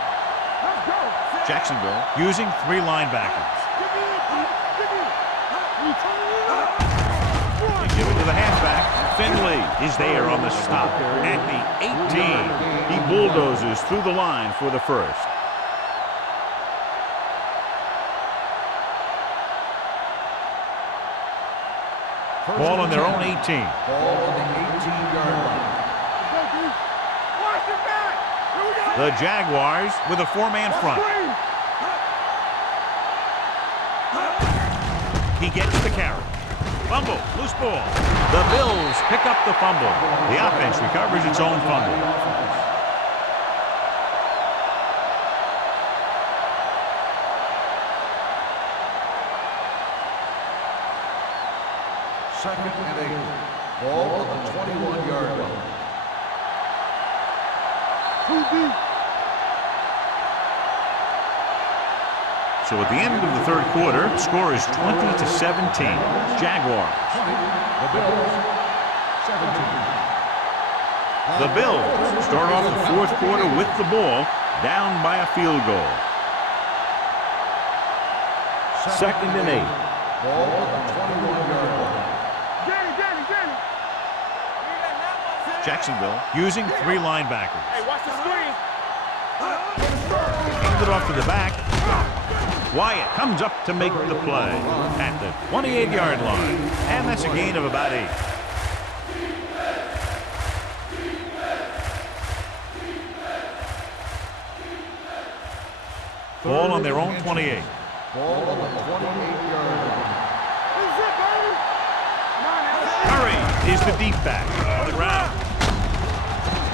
Let's go. Jacksonville using 3 linebackers. They give it to the halfback. Finley is there on the stop at the 18. He bulldozes through the line for the first. Ball on their own 18. Ball on the 18-yard line. Watch it back. Here we go. The Jaguars with a 4-man front. He gets the carry. Fumble, loose ball. The Bills pick up the fumble. The offense recovers its own fumble. Second and 8. Ball on the 21-yard line. Too deep. So at the end of the 3rd quarter, score is 20-17. Jaguars. 20. The Bills. 17. The Bills start off the 4th quarter with the ball, down by a field goal. 2nd and 8. Ball on the 21-yard line. Danny. Jacksonville using 3 linebackers. Hey, watch the screen. Hand it off to the back. Wyatt comes up to make the play at the 28-yard line. And that's a gain of about 8. Ball on their own 28. Ball on the 28-yard line. This is it, baby. Curry is the deep back on the ground.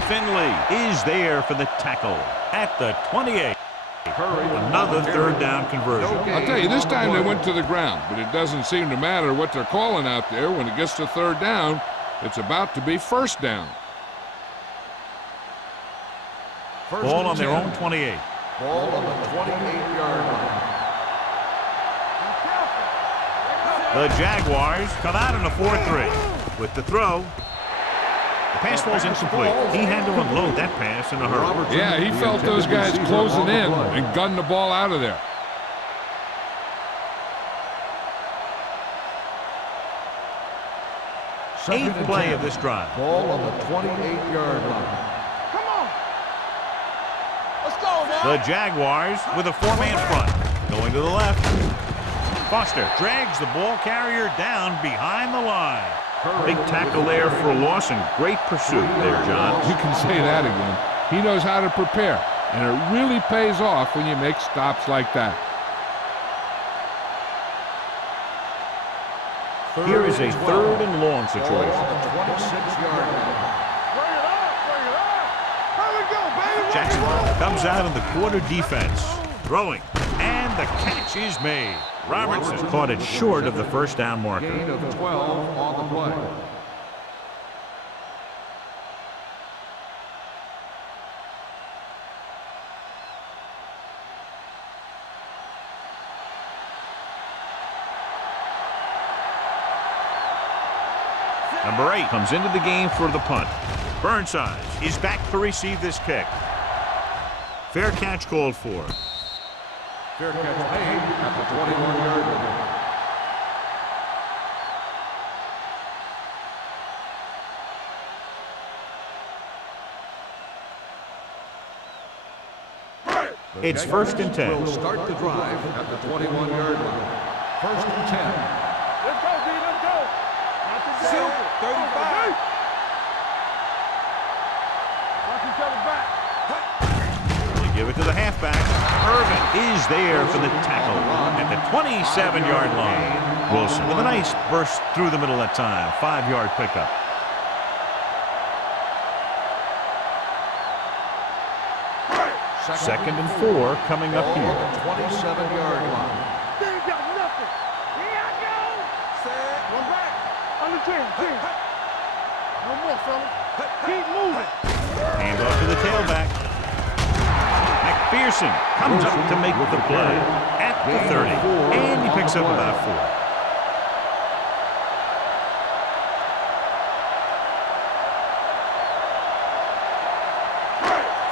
Finley is there for the tackle at the 28. Another 3rd down conversion. I'll tell you, this time they went to the ground, but it doesn't seem to matter what they're calling out there. When it gets to 3rd down, it's about to be 1st down. Ball on their own 28. Ball on the 28-yard line. The Jaguars come out in a 4-3. With the throw, the pass falls incomplete. He had to unload that pass in a hurry. Yeah, he felt those guys closing in and gunned the ball out of there. Eighth play of this drive. Ball on the 28-yard line. Come on. Let's go, man. The Jaguars with a 4-man front. Going to the left. Foster drags the ball carrier down behind the line. Big tackle there for a loss and great pursuit there, John. You can say that again. He knows how to prepare, and it really pays off when you make stops like that. Here is a 3rd and long situation. Ball on the 26-yard line. Bring it up. Here we go, baby. Jacksonville comes out in the quarter defense. Throwing, and the catch is made. Robertson caught it short of the 1st down marker. Gain of 12 on the play. Number 8 comes into the game for the punt. Burnside is back to receive this kick. Fair catch called for. Fair catch made at the 21-yard line. It's 1st and 10. Will start the drive at the 21-yard line. 1st and 10. Let's go, D. Let's go. Not the Simple. 35. Watch each other back. They give it to the halfback. Irvin is there for the tackle at the 27-yard line. Wilson with a nice burst through the middle that time. 5-yard pickup. Second and 4 coming up here. 27-yard line. They ain't got nothing. Here I go. Set. One back. Under 10. One more, fella. Keep moving. Hand off to the tailback. McPherson comes up to make the play at the 30. And he picks up about 4.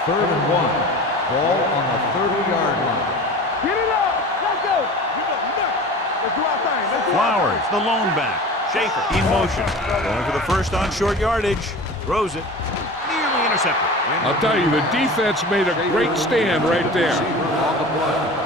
Third and 1. Ball on the 30-yard line. Get it up. Let's go. Let's do our thing. Let's do our Flowers, the lone back. Schaefer in motion. Going for the first on short yardage. Throws it. Nearly intercepted. I'll tell you, the defense made a great stand right there. On the play.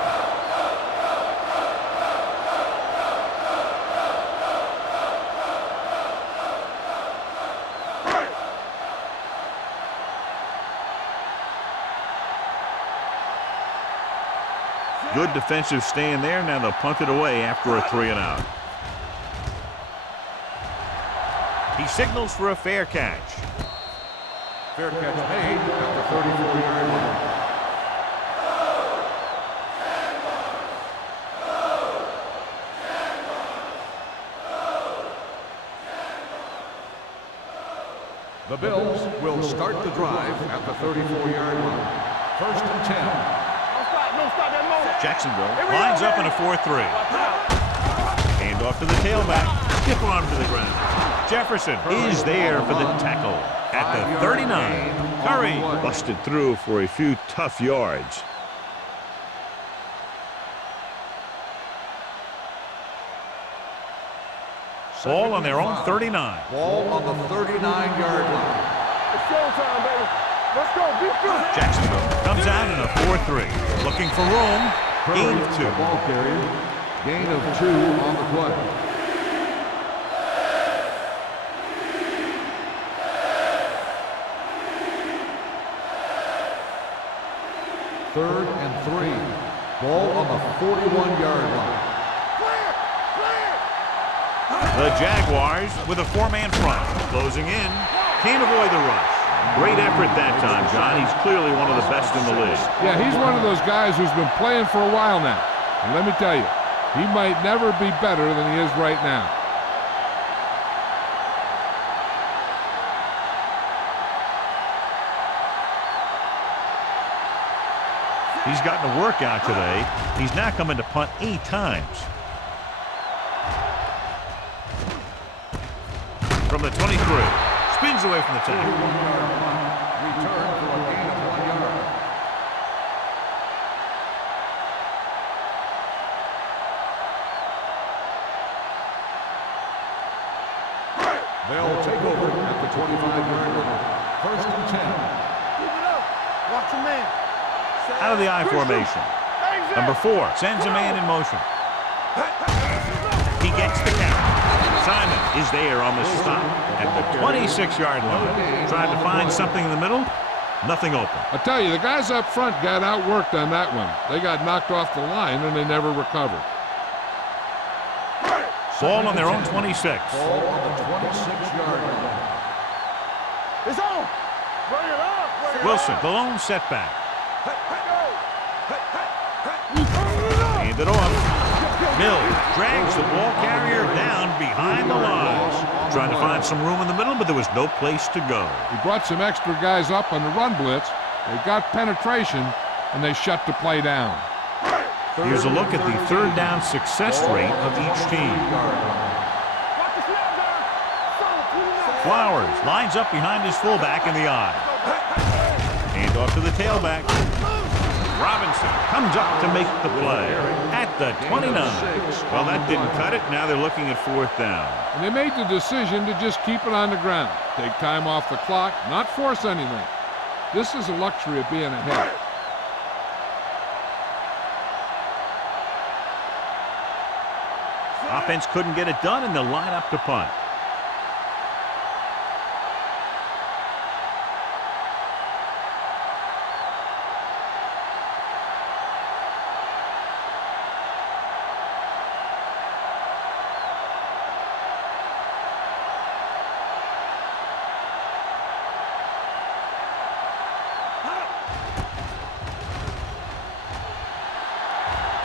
Good defensive stand there. Now they'll punt it away after a 3-and-out. He signals for a fair catch. Fair catch made at the 34-yard line. The Bills will start the drive at the 34-yard line. 1st and 10. Don't stop that moment. Jacksonville lines up in a 4-3. Hand off to the tailback. Skip arm to the ground. Jefferson is there for the tackle at the 39. Curry busted through for a few tough yards. Ball on their own 39. Ball on the 39-yard line. It's showtime, baby. Let's go. Be good. Jacksonville comes out in a 4-3. Looking for room. Gain of 2. The ball carrier. Gain of 2 on the play. Third and 3. Ball on the 41-yard line. The Jaguars with a 4-man front. Closing in. Can't avoid the rush. Great effort that time, John. He's clearly one of the best in the league. Yeah, he's one of those guys who's been playing for a while now. And let me tell you, he might never be better than he is right now. He's gotten a workout today. He's now coming to punt 8 times. From the 23. Spins away from the tackle. Return for a gain of 1 yard. They'll take over at the 25-yard line. 1st and 10. Keep it up. Watch your man. Out of the I formation. Number 4 sends a man in motion. He gets the count. Simon is there on the stop at the 26-yard line. Tried to find something in the middle. Nothing open. I tell you, the guys up front got outworked on that one. They got knocked off the line and they never recovered. Ball on their own 26. Ball on the 26-yard line. It's on. Bring it up. Bring it Wilson, up. the lone setback. Hand it off. Mills drags the ball carrier down behind the lines. Trying to find some room in the middle, but there was no place to go. He brought some extra guys up on the run blitz. They got penetration, and they shut the play down. Here's a look at the third down success rate of each team. Watch the snap down. Solid. Flowers lines up behind his fullback in the eye. Hand off to the tailback. Robinson comes up to make the play at the 29. Well, that didn't cut it. Now they're looking at 4th down. And they made the decision to just keep it on the ground. Take time off the clock, not force anything. This is a luxury of being ahead. Offense couldn't get it done, and they'll line up to punt.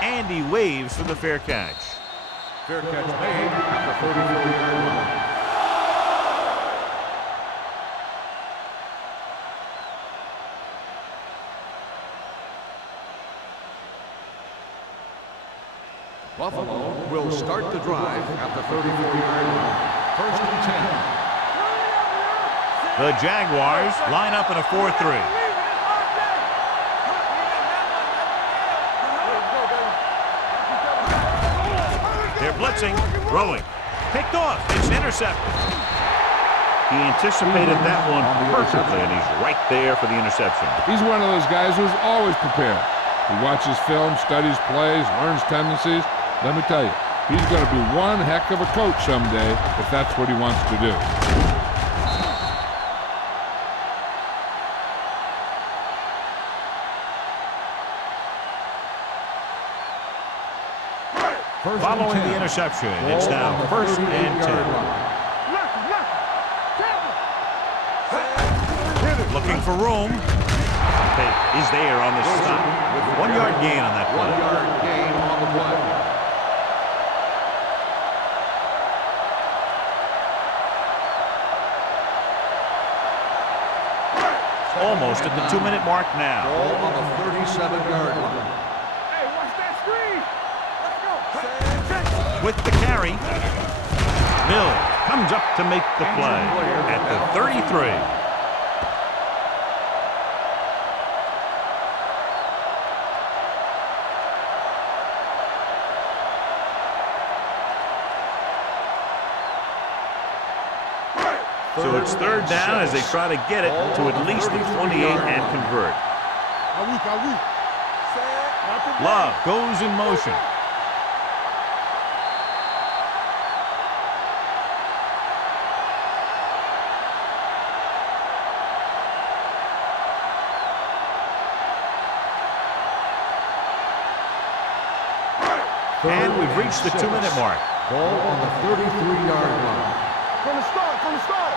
And he waves for the fair catch. Fair catch made at the 34-yard line. Buffalo will start the drive at the 34-yard line. 1st and 10. The Jaguars line up in a 4-3. They're blitzing, throwing, picked off. It's intercepted. He anticipated that one perfectly, and he's right there for the interception. He's one of those guys who's always prepared. He watches film, studies plays, learns tendencies. Let me tell you, he's going to be one heck of a coach someday if that's what he wants to do. Following the interception, it's now 1st and 10. Looking for room. Is there on the stop. 1-yard gain on that play. 1-yard gain on the play. Almost at the 2-minute mark now. Ball on the 37-yard line. Hey, watch that screen. Let's go. With the carry, Mills comes up to make the play at the 33. So it's 3rd down as they try to get it to at least the 28 and convert. Love goes in motion. And we've reached the 2-minute mark. Ball on the 33-yard line. From the start, from the start.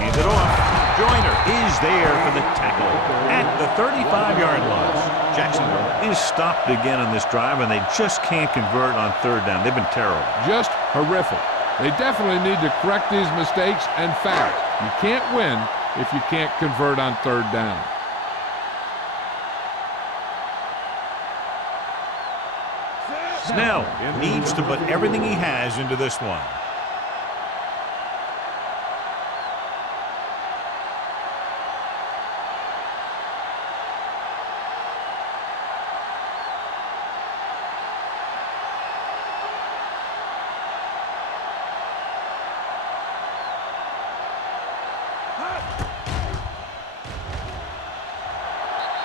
Hand it off. Joyner is there for the tackle at the 35-yard line. Jacksonville is stopped again on this drive, and they just can't convert on 3rd down. They've been terrible. Just horrific. They definitely need to correct these mistakes and fast. You can't win if you can't convert on 3rd down. Snell needs to put everything he has into this one.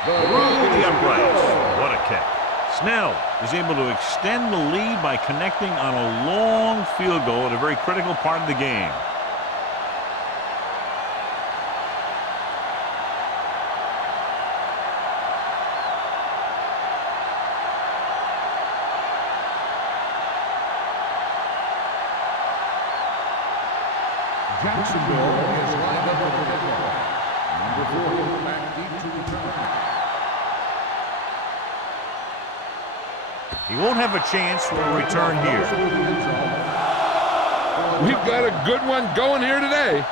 Through the uprights. What a kick. Snell is able to extend the lead by connecting on a long field goal at a very critical part of the game. Jacksonville is lined up with the football. Number 4, back deep to return. He won't have a chance for a return here. We've got a good one going here today.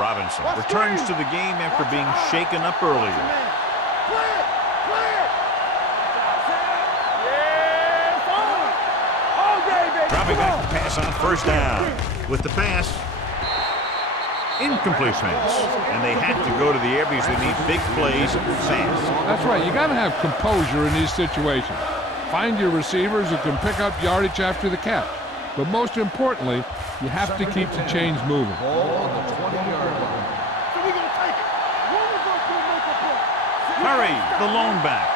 Robinson returns to the game after being shaken up earlier. Dropping back to pass on first down. With the pass, incomplete pass. And they have to go to the air because they need big plays fast. That's right. You got to have composure in these situations. Find your receivers who can pick up yardage after the catch. But most importantly, you have to keep the chains moving. Ball on the 20-yard line. So we're going to take it. One of us will make a play. Murray, the lone back.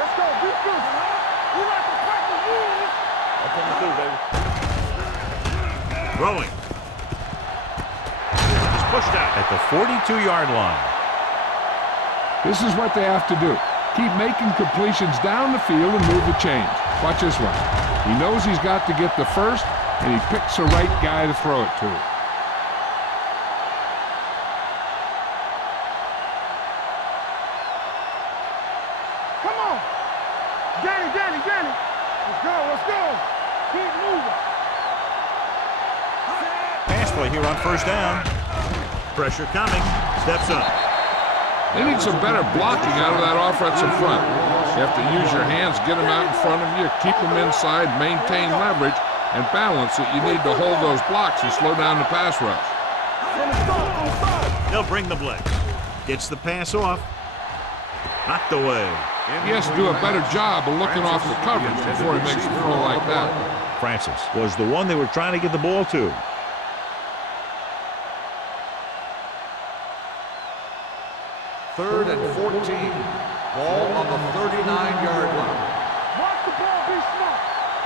Let's go. Be good. We like to crack the rules. I'm coming through, baby. Throwing. He's pushed out at the 42-yard line. This is what they have to do. Keep making completions down the field and move the chains. Watch this one. He knows he's got to get the first, and he picks the right guy to throw it to. Come on. Danny. Let's go. Keep moving. Pass play here on first down. Pressure coming. Steps up. They need some better blocking out of that offensive front. You have to use your hands, get them out in front of you, keep them inside, maintain leverage, and balance it. You need to hold those blocks and slow down the pass rush. They'll bring the blitz. Gets the pass off. Knocked away. He has to do a better job of looking off the coverage before he makes a throw like that. Francis was the one they were trying to get the ball to. Third and 14. Ball on the 39-yard line. Watch the ball. Be smart.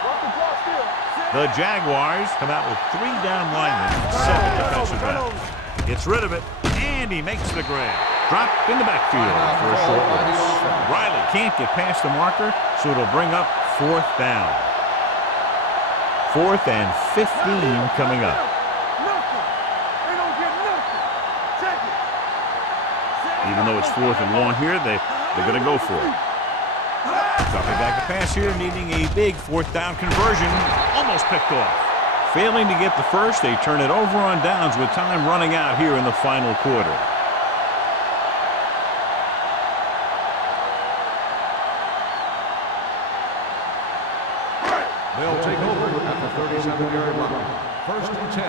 Watch the ball still. The Jaguars come out with 3 down linemen and 7 defensive backs. Gets rid of it, and he makes the grab. Drop in the backfield for a short loss. Riley can't get past the marker, so it'll bring up 4th down. 4th and 15 coming up. Nothing. They don't get nothing. Check it. Even though it's 4th and long here, they're going to go for it. Dropping back to pass here, needing a big 4th down conversion. Almost picked off. Failing to get the first, they turn it over on downs with time running out here in the final quarter. They'll take over at the 37-yard line. First and 10.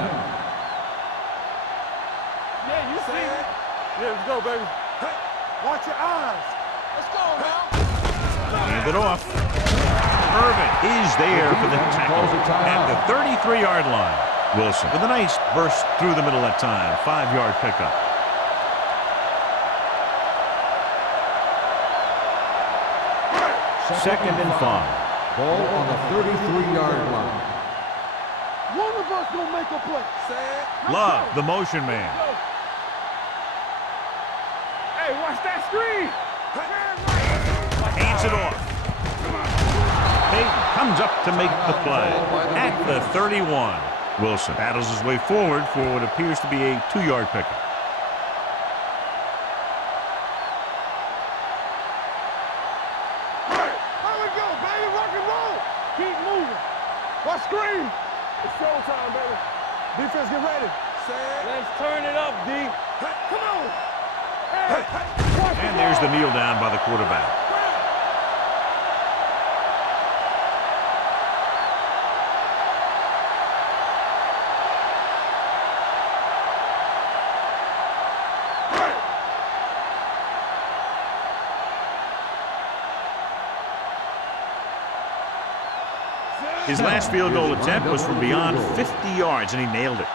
Yeah, you see it. Yeah, let's go, baby. Hey, watch your eyes. Let's go now. Hand it off. Irvin is there for the tackle at the 33-yard line. Wilson with a nice burst through the middle that time. 5-yard pickup. Second and 5. Ball on the 33-yard line. One of us gonna make a play. Love, the motion man. Hey, watch that screen. Hands it off. Peyton comes up to make the play at the 31. Wilson battles his way forward for what appears to be a 2-yard pickup. There we go, baby. Rock and roll. Keep moving. Watch screen. It's showtime, baby. Defense, get ready. Let's turn it up, D. Hey, come on. Hey. And there's the kneel down by the quarterback. His last field goal attempt was from beyond 50 yards, and he nailed it.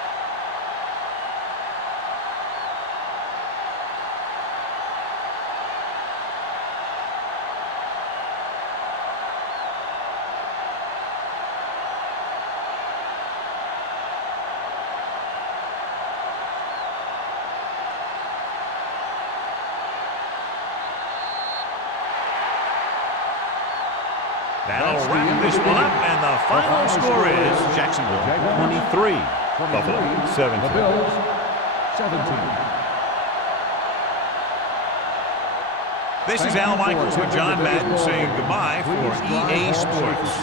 That'll wrap this one up, and the final score is Jacksonville 23, Buffalo 17. The Bills, 17. This is Al Michaels with John Madden saying goodbye for EA Sports.